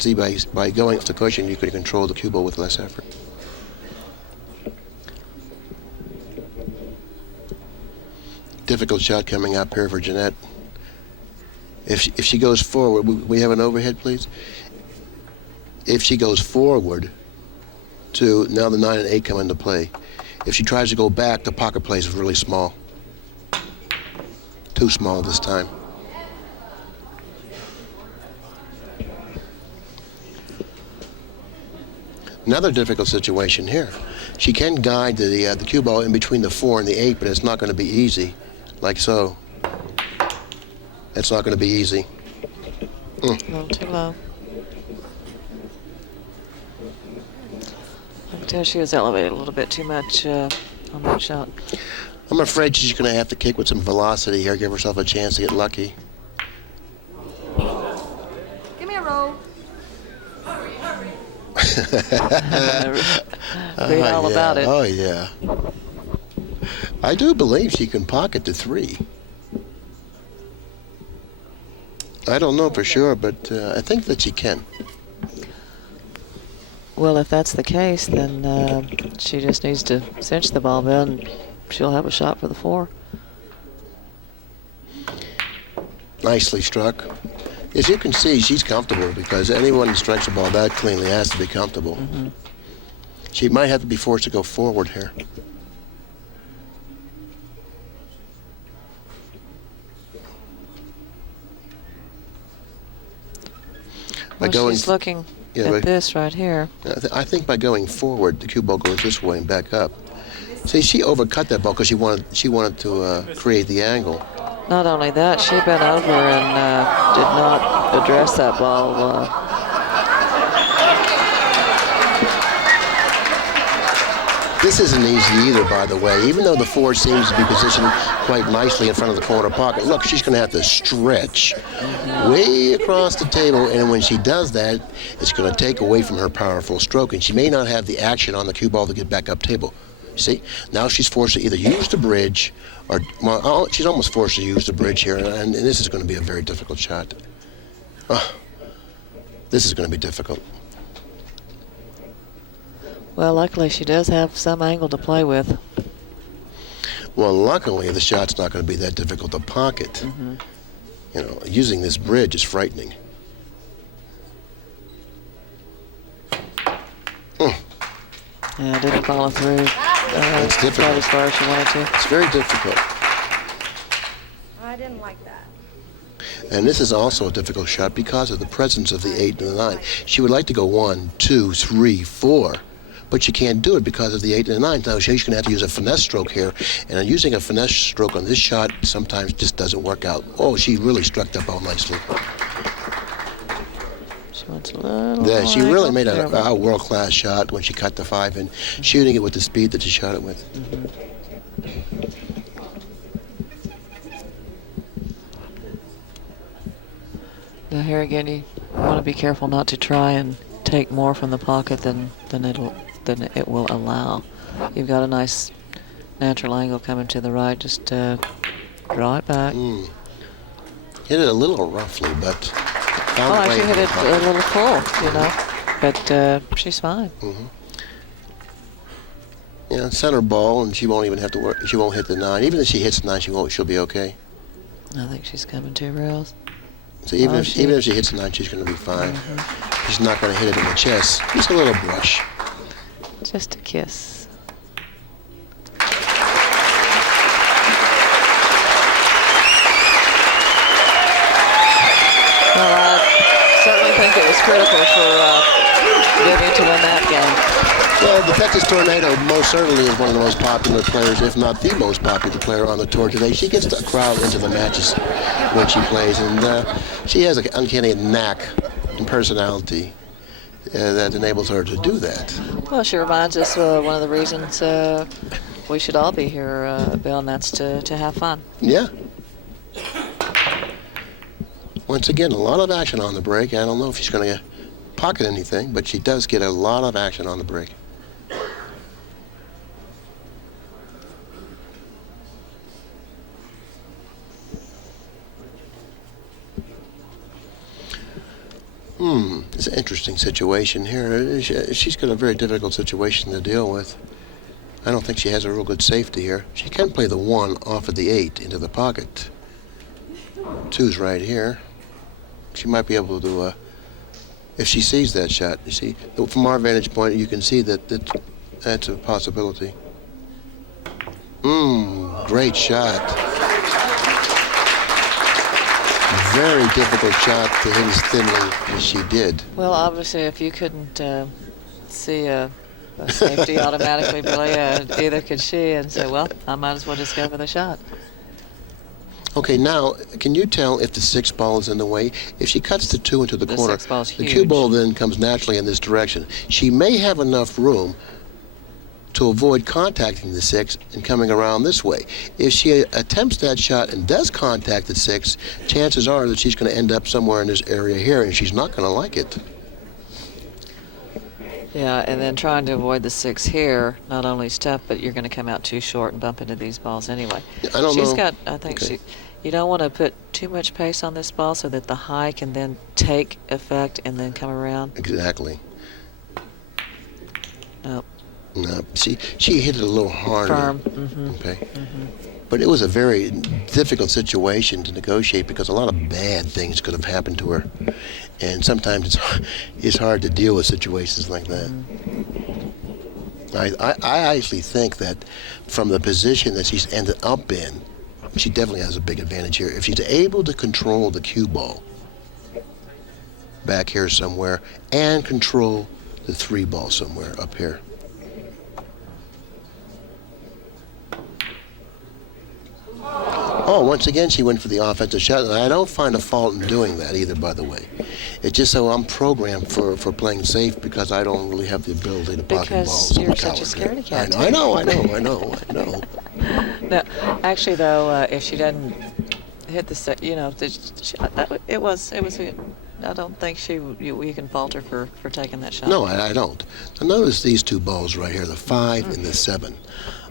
See, by going to the cushion, you can control the cue ball with less effort. Difficult shot coming up here for Jeanette. If she goes forward, we have an overhead, please. If she goes forward to, now the 9 and 8 come into play. If she tries to go back, the pocket plays is really small. Too small this time. Another difficult situation here. She can guide the cue ball in between the 4 and the 8, but it's not going to be easy, like so. It's not going to be easy. A little too low. I can tell she was elevated a little bit too much on that shot. I'm afraid she's going to have to kick with some velocity here, give herself a chance to get lucky. Give me a roll. Read all about it. Oh, yeah. I do believe she can pocket the 3. I don't know for sure, but I think that she can. Well, if that's the case, then she just needs to cinch the ball, then she'll have a shot for the 4. Nicely struck. As you can see, she's comfortable because anyone who strikes a ball that cleanly has to be comfortable. She might have to be forced to go forward here. She's looking at this right here. I think by going forward, the cue ball goes this way and back up. See, she overcut that ball because she wanted to create the angle. Not only that, she bent over and did not address that ball. This isn't easy either, by the way. Even though the 4 seems to be positioned quite nicely in front of the corner pocket, look, she's going to have to stretch way across the table, and when she does that, it's going to take away from her powerful stroke, and she may not have the action on the cue ball to get back up table. See, now she's forced to either use the bridge, or well, she's almost forced to use the bridge here, and this is going to be a very difficult shot. Oh, this is going to be difficult. Well, luckily she does have some angle to play with. Well, luckily the shot's not going to be that difficult to pocket. You know, using this bridge is frightening. Yeah, didn't follow through. It's difficult. Quite as far as she wanted to. It's very difficult. I didn't like that. And this is also a difficult shot because of the presence of the 8 and the 9. She would like to go 1, 2, 3, 4, but she can't do it because of the 8 and the 9. Now she's going to have to use a finesse stroke here, and using a finesse stroke on this shot sometimes just doesn't work out. Oh, she really struck that ball nicely. She wants a little Yeah, she really angle. made a world-class shot when she cut the 5 and shooting it with the speed that she shot it with. Now here again, you want to be careful not to try and take more from the pocket than it will allow. You've got a nice natural angle coming to the right. Just draw it back. Hit it a little roughly, but Oh, actually hit it a little full, you know. But she's fine. Yeah, center ball, and she won't even have to work. She won't hit the 9. Even if she hits 9, she'll be okay. I think she's coming to rails. So even if she hits 9, she's going to be fine. She's not going to hit it in the chest. Just a little brush. Just a kiss. Well, critical for Vivian to win that game. Well, the Texas Tornado most certainly is one of the most popular players, if not the most popular player on the tour today. She gets the crowd into the matches when she plays, and she has an uncanny knack and personality that enables her to do that. Well, she reminds us one of the reasons we should all be here, Bill, and that's to have fun. Yeah. Once again, a lot of action on the break. I don't know if she's going to pocket anything, but she does get a lot of action on the break. It's an interesting situation here. She's got a very difficult situation to deal with. I don't think she has a real good safety here. She can play the 1 off of the 8 into the pocket. 2's right here. She might be able to, if she sees that shot, you see, from our vantage point, you can see that that's a possibility. Great shot. Very difficult shot to hit as thinly as she did. Well, obviously, if you couldn't see a safety automatically, Billy, either could she, and say, well, I might as well just go for the shot. Okay, now, can you tell if the 6 ball is in the way? If she cuts the 2 into the corner, 6 ball's the huge. cue ball then comes naturally in this direction. She may have enough room to avoid contacting the 6 and coming around this way. If she attempts that shot and does contact the 6, chances are that she's going to end up somewhere in this area here, and she's not going to like it. Yeah, and then trying to avoid the 6 here, not only is tough, but you're going to come out too short and bump into these balls anyway. I don't She's know. got, I think Okay. you don't want to put too much pace on this ball so that the high can then take effect and then come around. Exactly. Nope. No, she hit it a little harder. Firm. Okay. But it was a very difficult situation to negotiate because a lot of bad things could have happened to her. And sometimes it's hard to deal with situations like that. I actually think that from the position that she's ended up in, she definitely has a big advantage here. If she's able to control the cue ball back here somewhere and control the 3 ball somewhere up here. Oh, once again, she went for the offensive shot, and I don't find a fault in doing that either, by the way. It's just so I'm programmed for playing safe because I don't really have the ability to pocket balls. Because I'm you're such a coward. scaredy cat. I know. No, actually, though, if she doesn't hit the, it was a, I don't think you can fault her for taking that shot. No, I don't. Now notice these 2 balls right here, the 5 and the 7.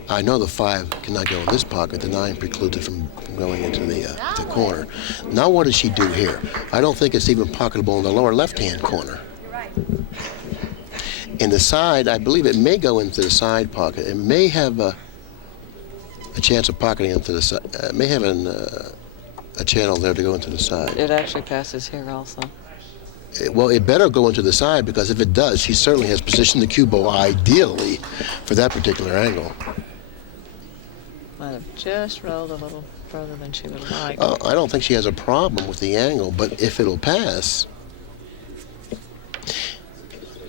I know the 5 cannot go in this pocket. The 9 precludes it from going into the corner. Now what does she do here? I don't think it's even pocketable in the lower left-hand corner. You're right. In the side, I believe it may go into the side pocket. It may have a chance of pocketing into the side. It may have a channel there to go into the side. It actually passes here also. Well, it better go into the side because if it does, she certainly has positioned the cue ball ideally for that particular angle. Might have just rolled a little further than she would like. I don't think she has a problem with the angle, but if it'll pass,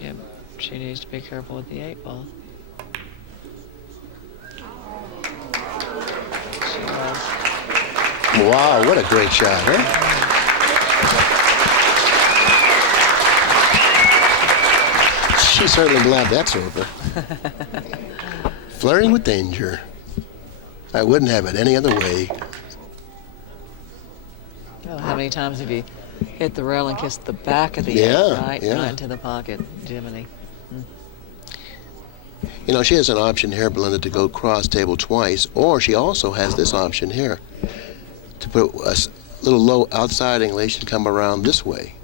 Yeah, she needs to be careful with the 8 ball. She was. wow, what a great shot, huh? She's certainly glad that's over. Flirting with danger. I wouldn't have it any other way. Oh, how many times have you hit the rail and kissed the back of the Yeah, 8, right? yeah. Right into the pocket, Jiminy. You know, she has an option here, Belinda, to go cross table twice, or she also has this option here to put a little low outside angulation come around this way.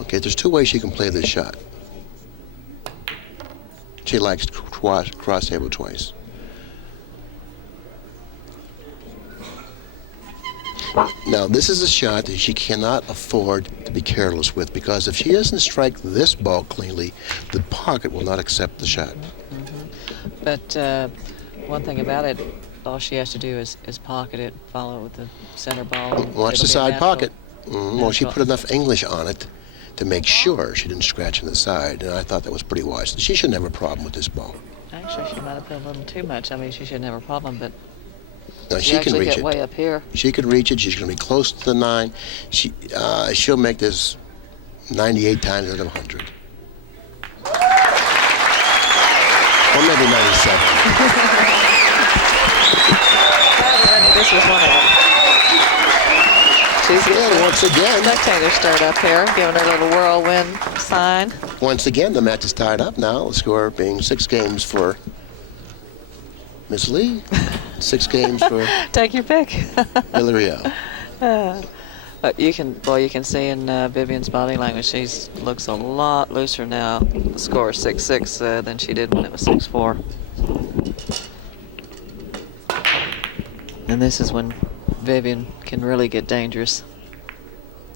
Okay, there's 2 ways she can play this shot. She likes cross table twice. Now, this is a shot that she cannot afford to be careless with because if she doesn't strike this ball cleanly, the pocket will not accept the shot. But one thing about it, all she has to do is pocket it, follow it with the center ball. and Watch it'll the be a side natural- pocket. Well, she natural. put enough English on it to make sure she didn't scratch in the side, and I thought that was pretty wise. She shouldn't have a problem with this ball. Actually, she might have put a little too much. I mean, she shouldn't have a problem, but Now, she she can actually reach hit it. way up here. She could reach it. She's going to be close to the 9. She'll make this 98 times out of 100. Or maybe 97. This was one of them. She's getting And once again, spectator stirred up here, giving her a little whirlwind sign. the match is tied up now. The score being 6 games for Miss Lee, 6 games for Take your pick. Villarreal. You can see in Vivian's body language, she looks a lot looser now. The score is 6-6 than she did when it was 6-4. And this is when Vivian can really get dangerous.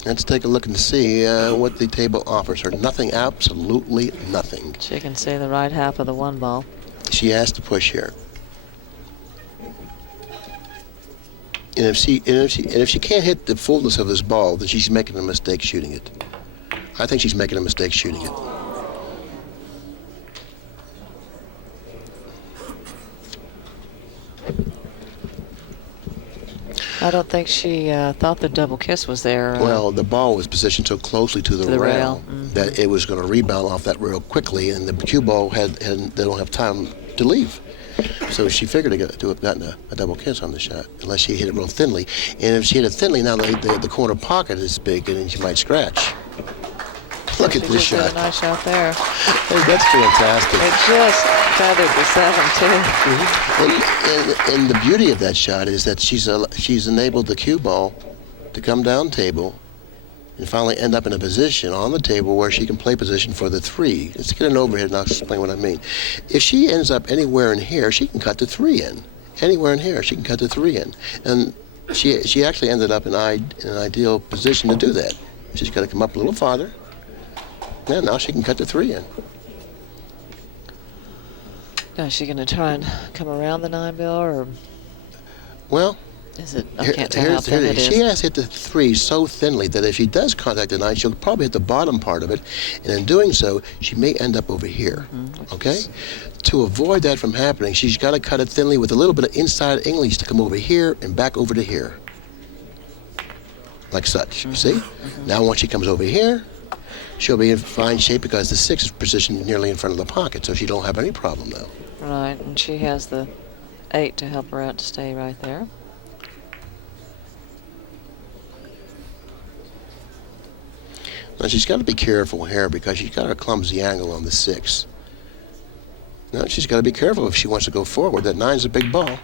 Let's take a look and see what the table offers her. Nothing, absolutely nothing. She can see the right half of the 1 ball. She has to push here. And if she can't hit the fullness of this ball, then she's making a mistake shooting it. I think she's making a mistake shooting it. I don't think she thought the double kiss was there. Well, the ball was positioned so closely to the rail that it was going to rebound off that rail quickly, and the cue ball they don't have time to leave. So she figured to have gotten a double kiss on the shot, unless she hit it real thinly. And if she hit it thinly, now the corner pocket is big, and she might scratch. Look at this She just shot. did a nice shot there. Hey, that's fantastic. It just feathered the 7 too. And the beauty of that shot is that she's enabled the cue ball to come down table and finally end up in a position on the table where she can play position for the 3. Let's get an overhead and I'll explain what I mean. If she ends up anywhere in here, she can cut the 3 in. Anywhere in here, she can cut the 3 in. And she actually ended up in an ideal position to do that. She's got to come up a little farther. And now she can cut the 3 in. Now, is she going to try and come around the 9 bill, or Well, is it? I can't tell how thin it is. she has hit the 3 so thinly that if she does contact the 9, she'll probably hit the bottom part of it, and in doing so, she may end up over here. Okay? To avoid that from happening, she's got to cut it thinly with a little bit of inside English to come over here and back over to here, like such. You see? Now, once she comes over here, she'll be in fine shape because the 6 is positioned nearly in front of the pocket, so she don't have any problem now. Right, and she has the 8 to help her out to stay right there. Now she's got to be careful here because she's got a clumsy angle on the 6. Now she's got to be careful if she wants to go forward. That 9's a big ball.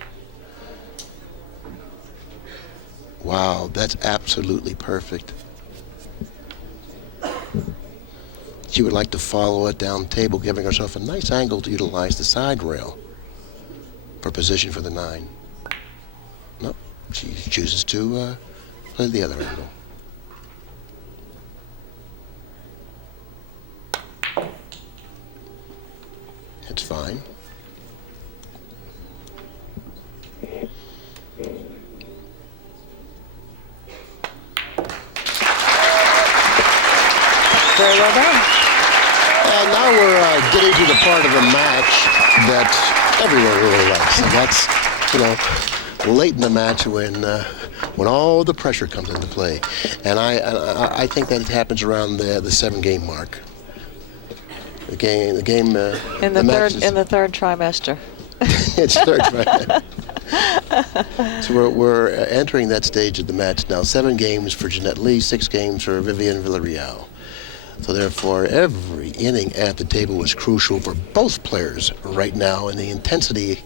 Wow, that's absolutely perfect. She would like to follow it down table, giving herself a nice angle to utilize the side rail for position for the 9. No, she chooses to play the other angle. It's fine. Very well done. And now we're getting to the part of the match that everyone really likes, and that's, late in the match when all the pressure comes into play. And I think that it happens around the 7-game mark. The game. In the third trimester. It's third, right? So we're entering that stage of the match now. 7 games for Jeanette Lee, 6 games for Vivian Villarreal. So therefore, every inning at the table was crucial for both players right now, and the intensity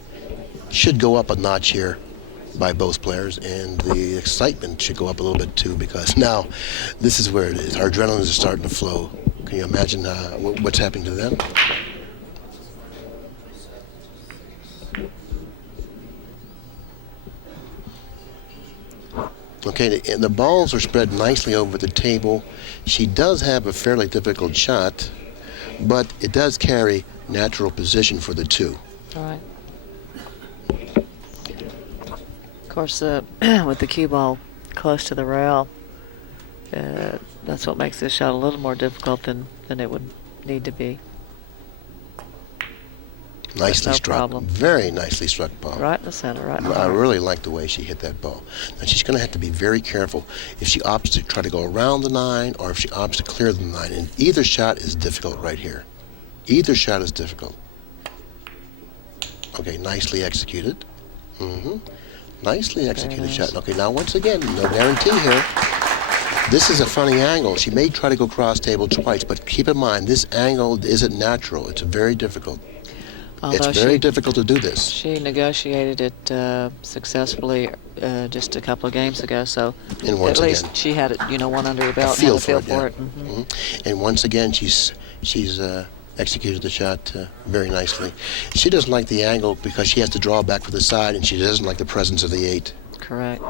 should go up a notch here by both players, and the excitement should go up a little bit too, because now this is where it is. Our adrenaline is starting to flow. Can you imagine what's happening to them? Okay, and the balls are spread nicely over the table. She does have a fairly difficult shot, but it does carry natural position for the 2. All right. Of course, with the cue ball close to the rail, That's what makes this shot a little more difficult than it would need to be. Nicely no struck. problem. Very nicely struck ball. Right in the center, right in the I heart. really like the way she hit that ball. Now she's going to have to be very careful if she opts to try to go around the 9 or if she opts to clear the 9. And either shot is difficult right here. Either shot is difficult. Okay, nicely executed. Nicely executed nice. shot. Okay, now once again, no guarantee here. This is a funny angle. She may try to go cross table twice, but keep in mind, this angle isn't natural. It's very difficult. Although It's very difficult to do this. She negotiated it successfly just a couple of games ago, so And once at least again, she had it, one under her belt, feel and had a feel for it, for it. yeah. And once again, she's executed the shot very nicely. She doesn't like the angle because she has to draw back to the side, and she doesn't like the presence of the 8. Correct.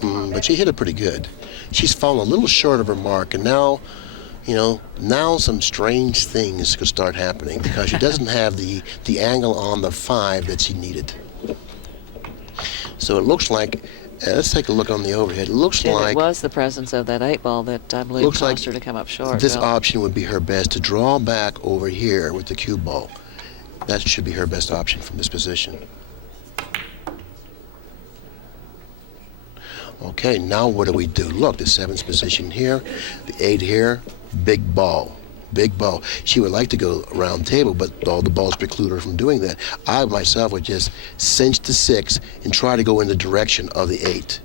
But she hit it pretty good. She's fallen a little short of her mark, and now, now some strange things could start happening because she doesn't have the angle on the 5 that she needed. So it looks like, let's take a look on the overhead. It looks And like it was the presence of that 8 ball that I believe Looks caused like her to come up short. this Bill. option would be her best, to draw back over here with the cue ball. That should be her best option from this position. Okay, now what do we do? Look, the 7's position here, the 8 here, big ball. Big ball. She would like to go round table, but all the balls preclude her from doing that. I myself would just cinch the 6 and try to go in the direction of the 8.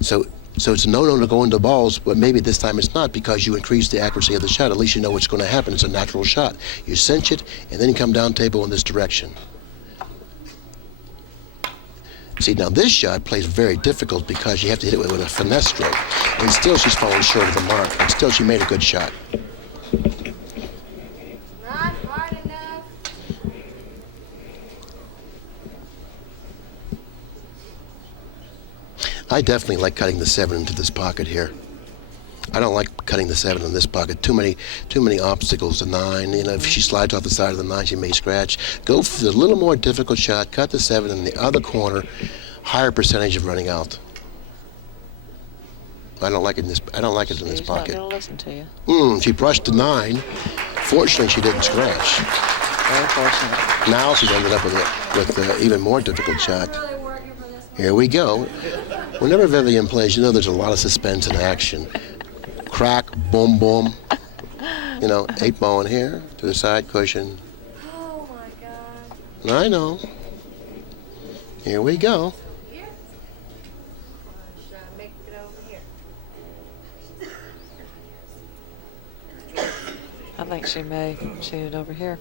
So it's a no-no to go into balls, but maybe this time it's not because you increase the accuracy of the shot. At least you know what's going to happen. It's a natural shot. You cinch it, and then you come down table in this direction. See, now this shot plays very difficult because you have to hit it with a finesse stroke. And still she's falling short of the mark, but still she made a good shot. Not hard enough. I definitely like cutting the 7 into this pocket here. I don't like cutting the 7 in this pocket. Too many obstacles. The 9, if she slides off the side of the 9, she may scratch. Go for the little more difficult shot. Cut the 7 in the other corner. Higher percentage of running out. I don't like it in this. I don't like it in this She's not pocket. going to listen to you. She brushed the 9. Fortunately, she didn't scratch. Very fortunate. Now she's ended up with an even more difficult shot. Really working for this one. Here we go. Whenever Vivian plays, there's a lot of suspense and action. Crack, boom, boom. 8 ball in here to the side cushion. Oh my God. I know. Here we go. Here. Should I make it over here? I think she may shoot it over here.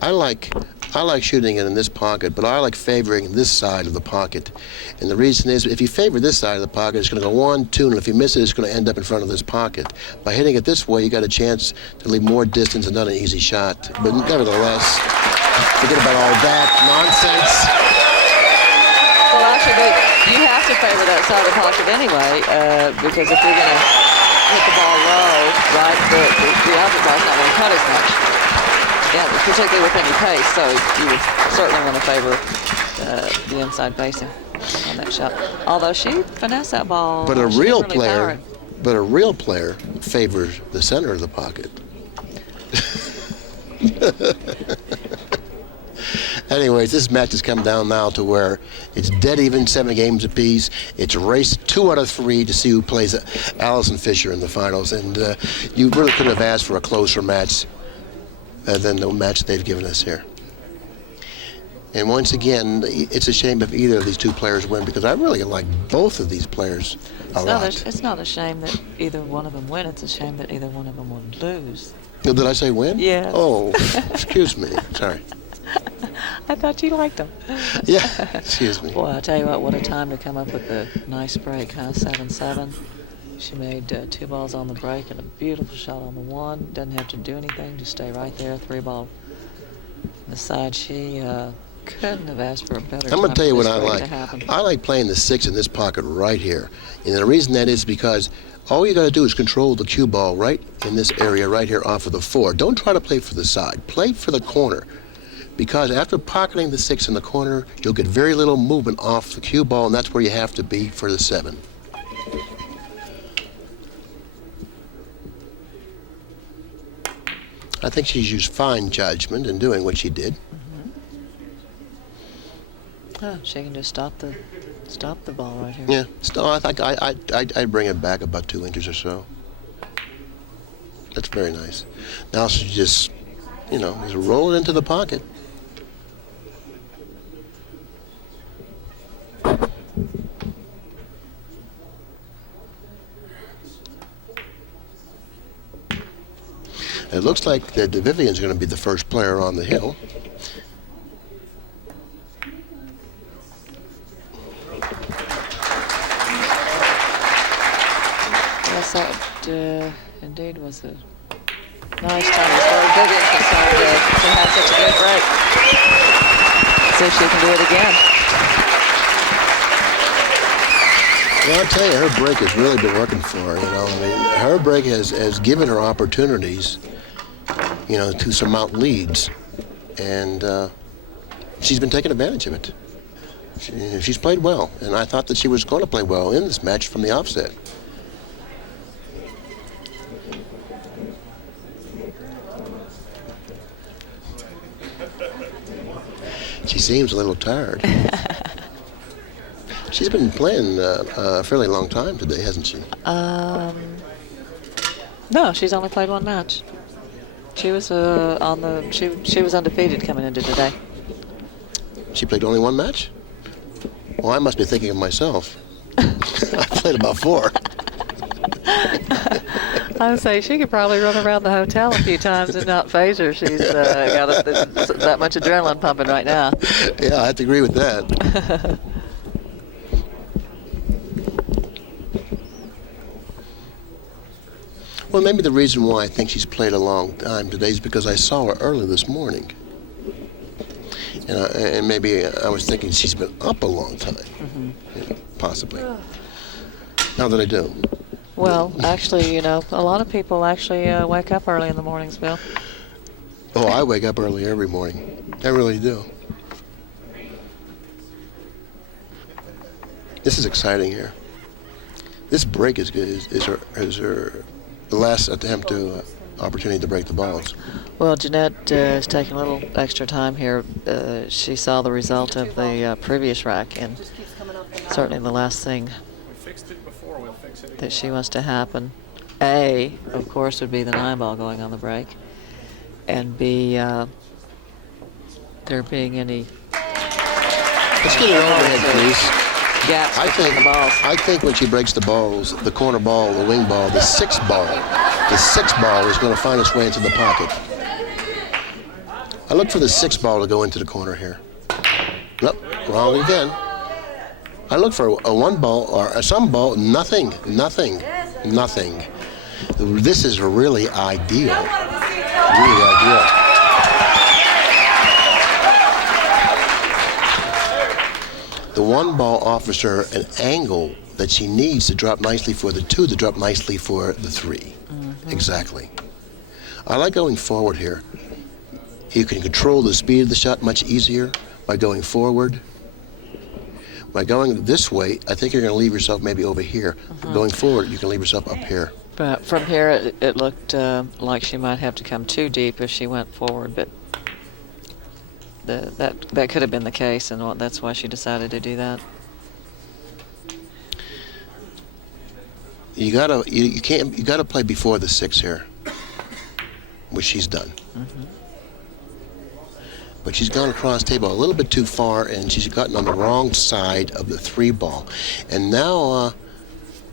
I like shooting it in this pocket, but I like favoring this side of the pocket. And the reason is, if you favor this side of the pocket, it's going to go 1, 2, and if you miss it, it's going to end up in front of this pocket. By hitting it this way, you got a chance to leave more distance and not an easy shot. But nevertheless, forget about all that nonsense. Well, actually, you have to favor that side of the pocket anyway, because if you're going to hit the ball low, right, the object ball's not going to cut as much. Yeah, particularly with any pace, so you would certainly want to favor the inside facing on that shot. Although she finessed that ball. But a she real didn't really power player, it. favors the center of the pocket. Anyways, this match has come down now to where it's dead even, 7 games apiece. It's a race 2 out of 3 to see who plays Allison Fisher in the finals, and you really couldn't have asked for a closer match than the match they've given us here. And once again, it's a shame if either of these 2 players win, because I really like both of these players a lot. It's not a shame that either one of them win. It's a shame that either one of them would lose. Did I say win? Yes. Oh, excuse me. Sorry. I thought you liked them. Yeah, excuse me. Boy, I tell you what a time to come up with a nice break, huh? 7-7. She made 2 balls on the break and a beautiful shot on the 1. Doesn't have to do anything, just stay right there. 3 ball on the side. She couldn't have asked for a better I'm going to tell you what I break like. to happen. I like playing the 6 in this pocket right here. And the reason that is because all you got to do is control the cue ball right in this area right here off of the 4. Don't try to play for the side. Play for the corner. Because after pocketing the 6 in the corner, you'll get very little movement off the cue ball, and that's where you have to be for the 7. I think she's used fine judgment in doing what she did. Oh, she can just stop the ball right here. Yeah, still, I think I'd bring it back about 2 inches or so. That's very nice. Now she just, just roll it into the pocket. It looks like that Vivian's going to be the first player on the hill. Yes, that indeed was a nice time as far as Vivian's concerned to have such a great break. See if she can do it again. Well, I'll tell you, her break has really been working for her. Her break has given her opportunities, to surmount leads, and she's been taking advantage of it. She's played well, and I thought that she was going to play well in this match from the offset. She seems a little tired. She's been playing a fairly long time today, hasn't she? No, she's only played one match. She was she was undefeated coming into today. She played only one match? Well, I must be thinking of myself. I played about 4. I would say she could probably run around the hotel a few times and not phase her. She's got that much adrenaline pumping right now. Yeah, I have to agree with that. Well, maybe the reason why I think she's played a long time today is because I saw her early this morning. And maybe I was thinking she's been up a long time, possibly. Now that I do. Well, actually, a lot of people actually wake up early in the mornings, Bill. Oh, I wake up early every morning. I really do. This is exciting here. This break is good. Is her last attempt to opportunity to break the balls. Well, Jeanette is taking a little extra time here. She saw the result of the previous rack, and certainly the last thing that she wants to happen, A, of course, would be the 9 ball going on the break, and B, there being any Let's get it overhead, please. gaps between the balls. I think when she breaks the balls, the corner ball, the wing ball, the 6 ball is going to find its way into the pocket. I look for the 6 ball to go into the corner here. Nope, wrong again. I look for a 1 ball or some ball, nothing. This is really ideal. Really ideal. The 1 ball offers her an angle that she needs to drop nicely for the 2, to drop nicely for the 3. Exactly. I like going forward here. You can control the speed of the shot much easier by going forward. By going this way, I think you're going to leave yourself maybe over here. Going forward, you can leave yourself up here. But from here, it looked like she might have to come too deep if she went forward, but that could have been the case, and that's why she decided to do that. You gotta play before the 6 here, which she's done. But she's gone across the table a little bit too far, and she's gotten on the wrong side of the 3 ball. And now,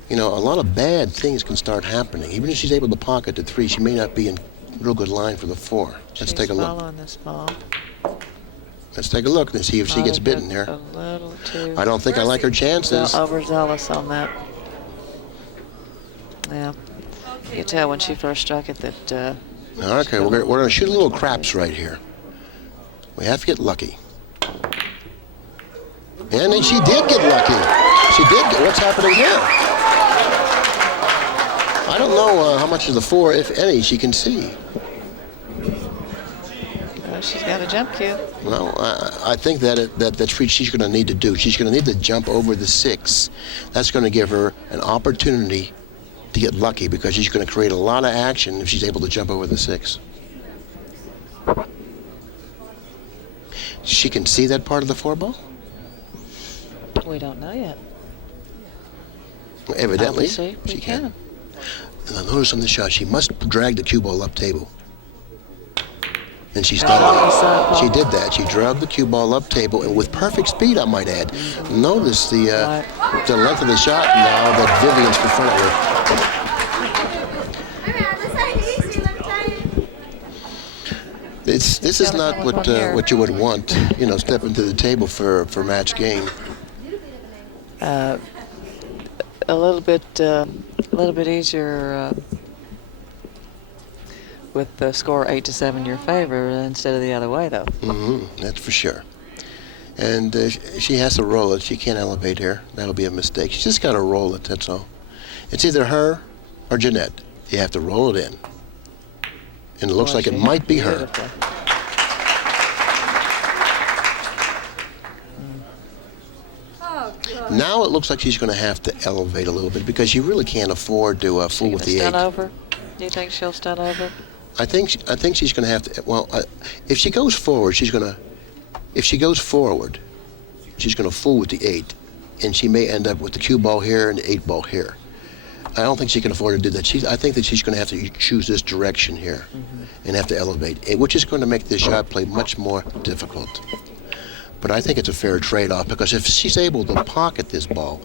a lot of bad things can start happening. Even if she's able to pocket the 3, she may not be in real good line for the 4. Let's take a look. Following this ball. Let's take a look and see if she gets bitten here. A little too I don't think I like her chances. overzealous on that. Yeah. You could tell when she first struck it that... Okay, we're going to shoot a little craps right here. We have to get lucky. And then she did get lucky. She did get... What's happening here? I don't know how much of the 4, if any, she can see. She's got a jump cue. Well, I think that's what she's going to need to do. She's going to need to jump over the 6. That's going to give her an opportunity to get lucky, because she's going to create a lot of action if she's able to jump over the 6. She can see that part of the 4 ball? We don't know yet. Evidently, Obviously, we she can. can. And I notice on the shot, she must drag the cue ball up table. And she's done it. She did that. She dragged the cue ball up table, and with perfect speed, I might add. Notice the length of the shot now that Vivian's confronted her. This is not what you would want, you know, stepping to the table for match game. A little bit easier with the score 8-7 in your favor instead of the other way, though. That's for sure. And she has to roll it. She can't elevate here. That'll be a mistake. She's just got to roll it. That's all. It's either her or Jeanette. You have to roll it in. And it looks like it might be her. Now it looks like she's going to have to elevate a little bit because you really can't afford to fool with the 8. Stun over? Do you think she'll stun over? I think she's going to have to. Well, if she goes forward, she's going to. If she goes forward, she's going to fool with the 8, and she may end up with the cue ball here and the 8 ball here. I don't think she can afford to do that. I think that she's going to have to choose this direction here, and have to elevate, which is going to make this shot play much more difficult. But I think it's a fair trade-off because if she's able to pocket this ball,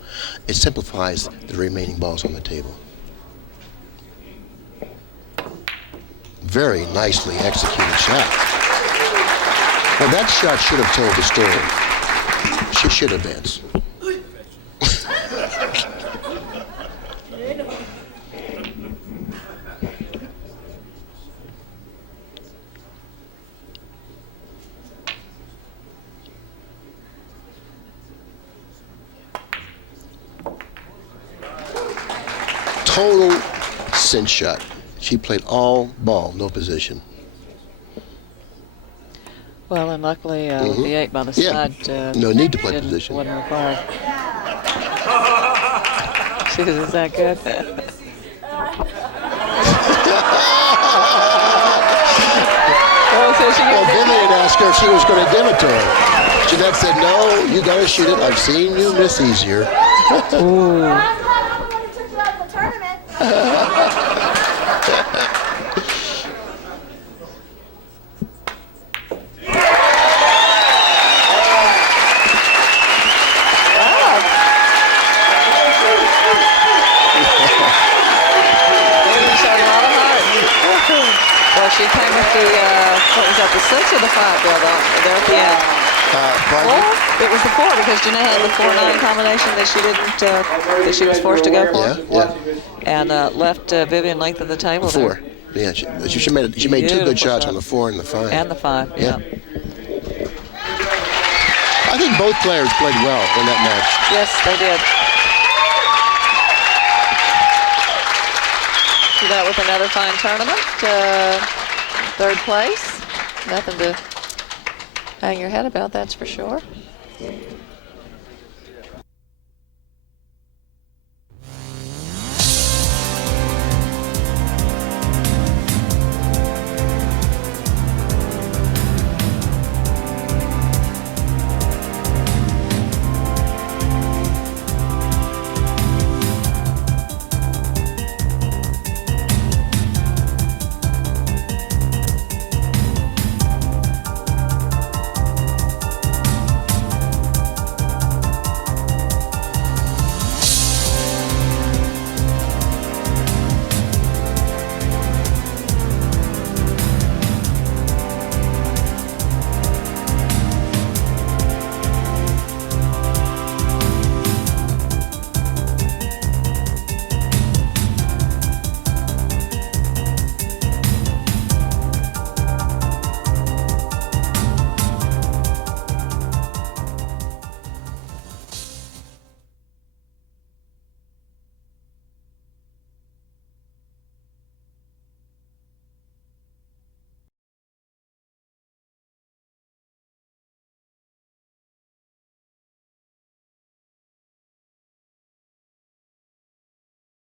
it simplifies the remaining balls on the table. Very nicely executed shot. Well, that shot should have told the story. She should advance. Total cinch shot. She played all ball, no position. Well, and luckily with the 8 by the side, no need to play position. Wasn't required. She is that good. Well, Vivian asked her if she was going to give it to her. Jeanette said, "No, you got to shoot it. I've seen you miss easier." Ooh. Well, she came with the, what was that, the 6 or the 5 there at the end? 4? It was the 4 because Jeanette had the 4-9 combination that she didn't, that she was forced to go for. Yeah. And left Vivian length of the table. 4. There. Yeah, she made 2 good shots on the 4 and the 5. And the 5, yeah. I think both players played well in that match. Yes, they did. Do that with another fine tournament. 3rd place. Nothing to hang your head about, that's for sure.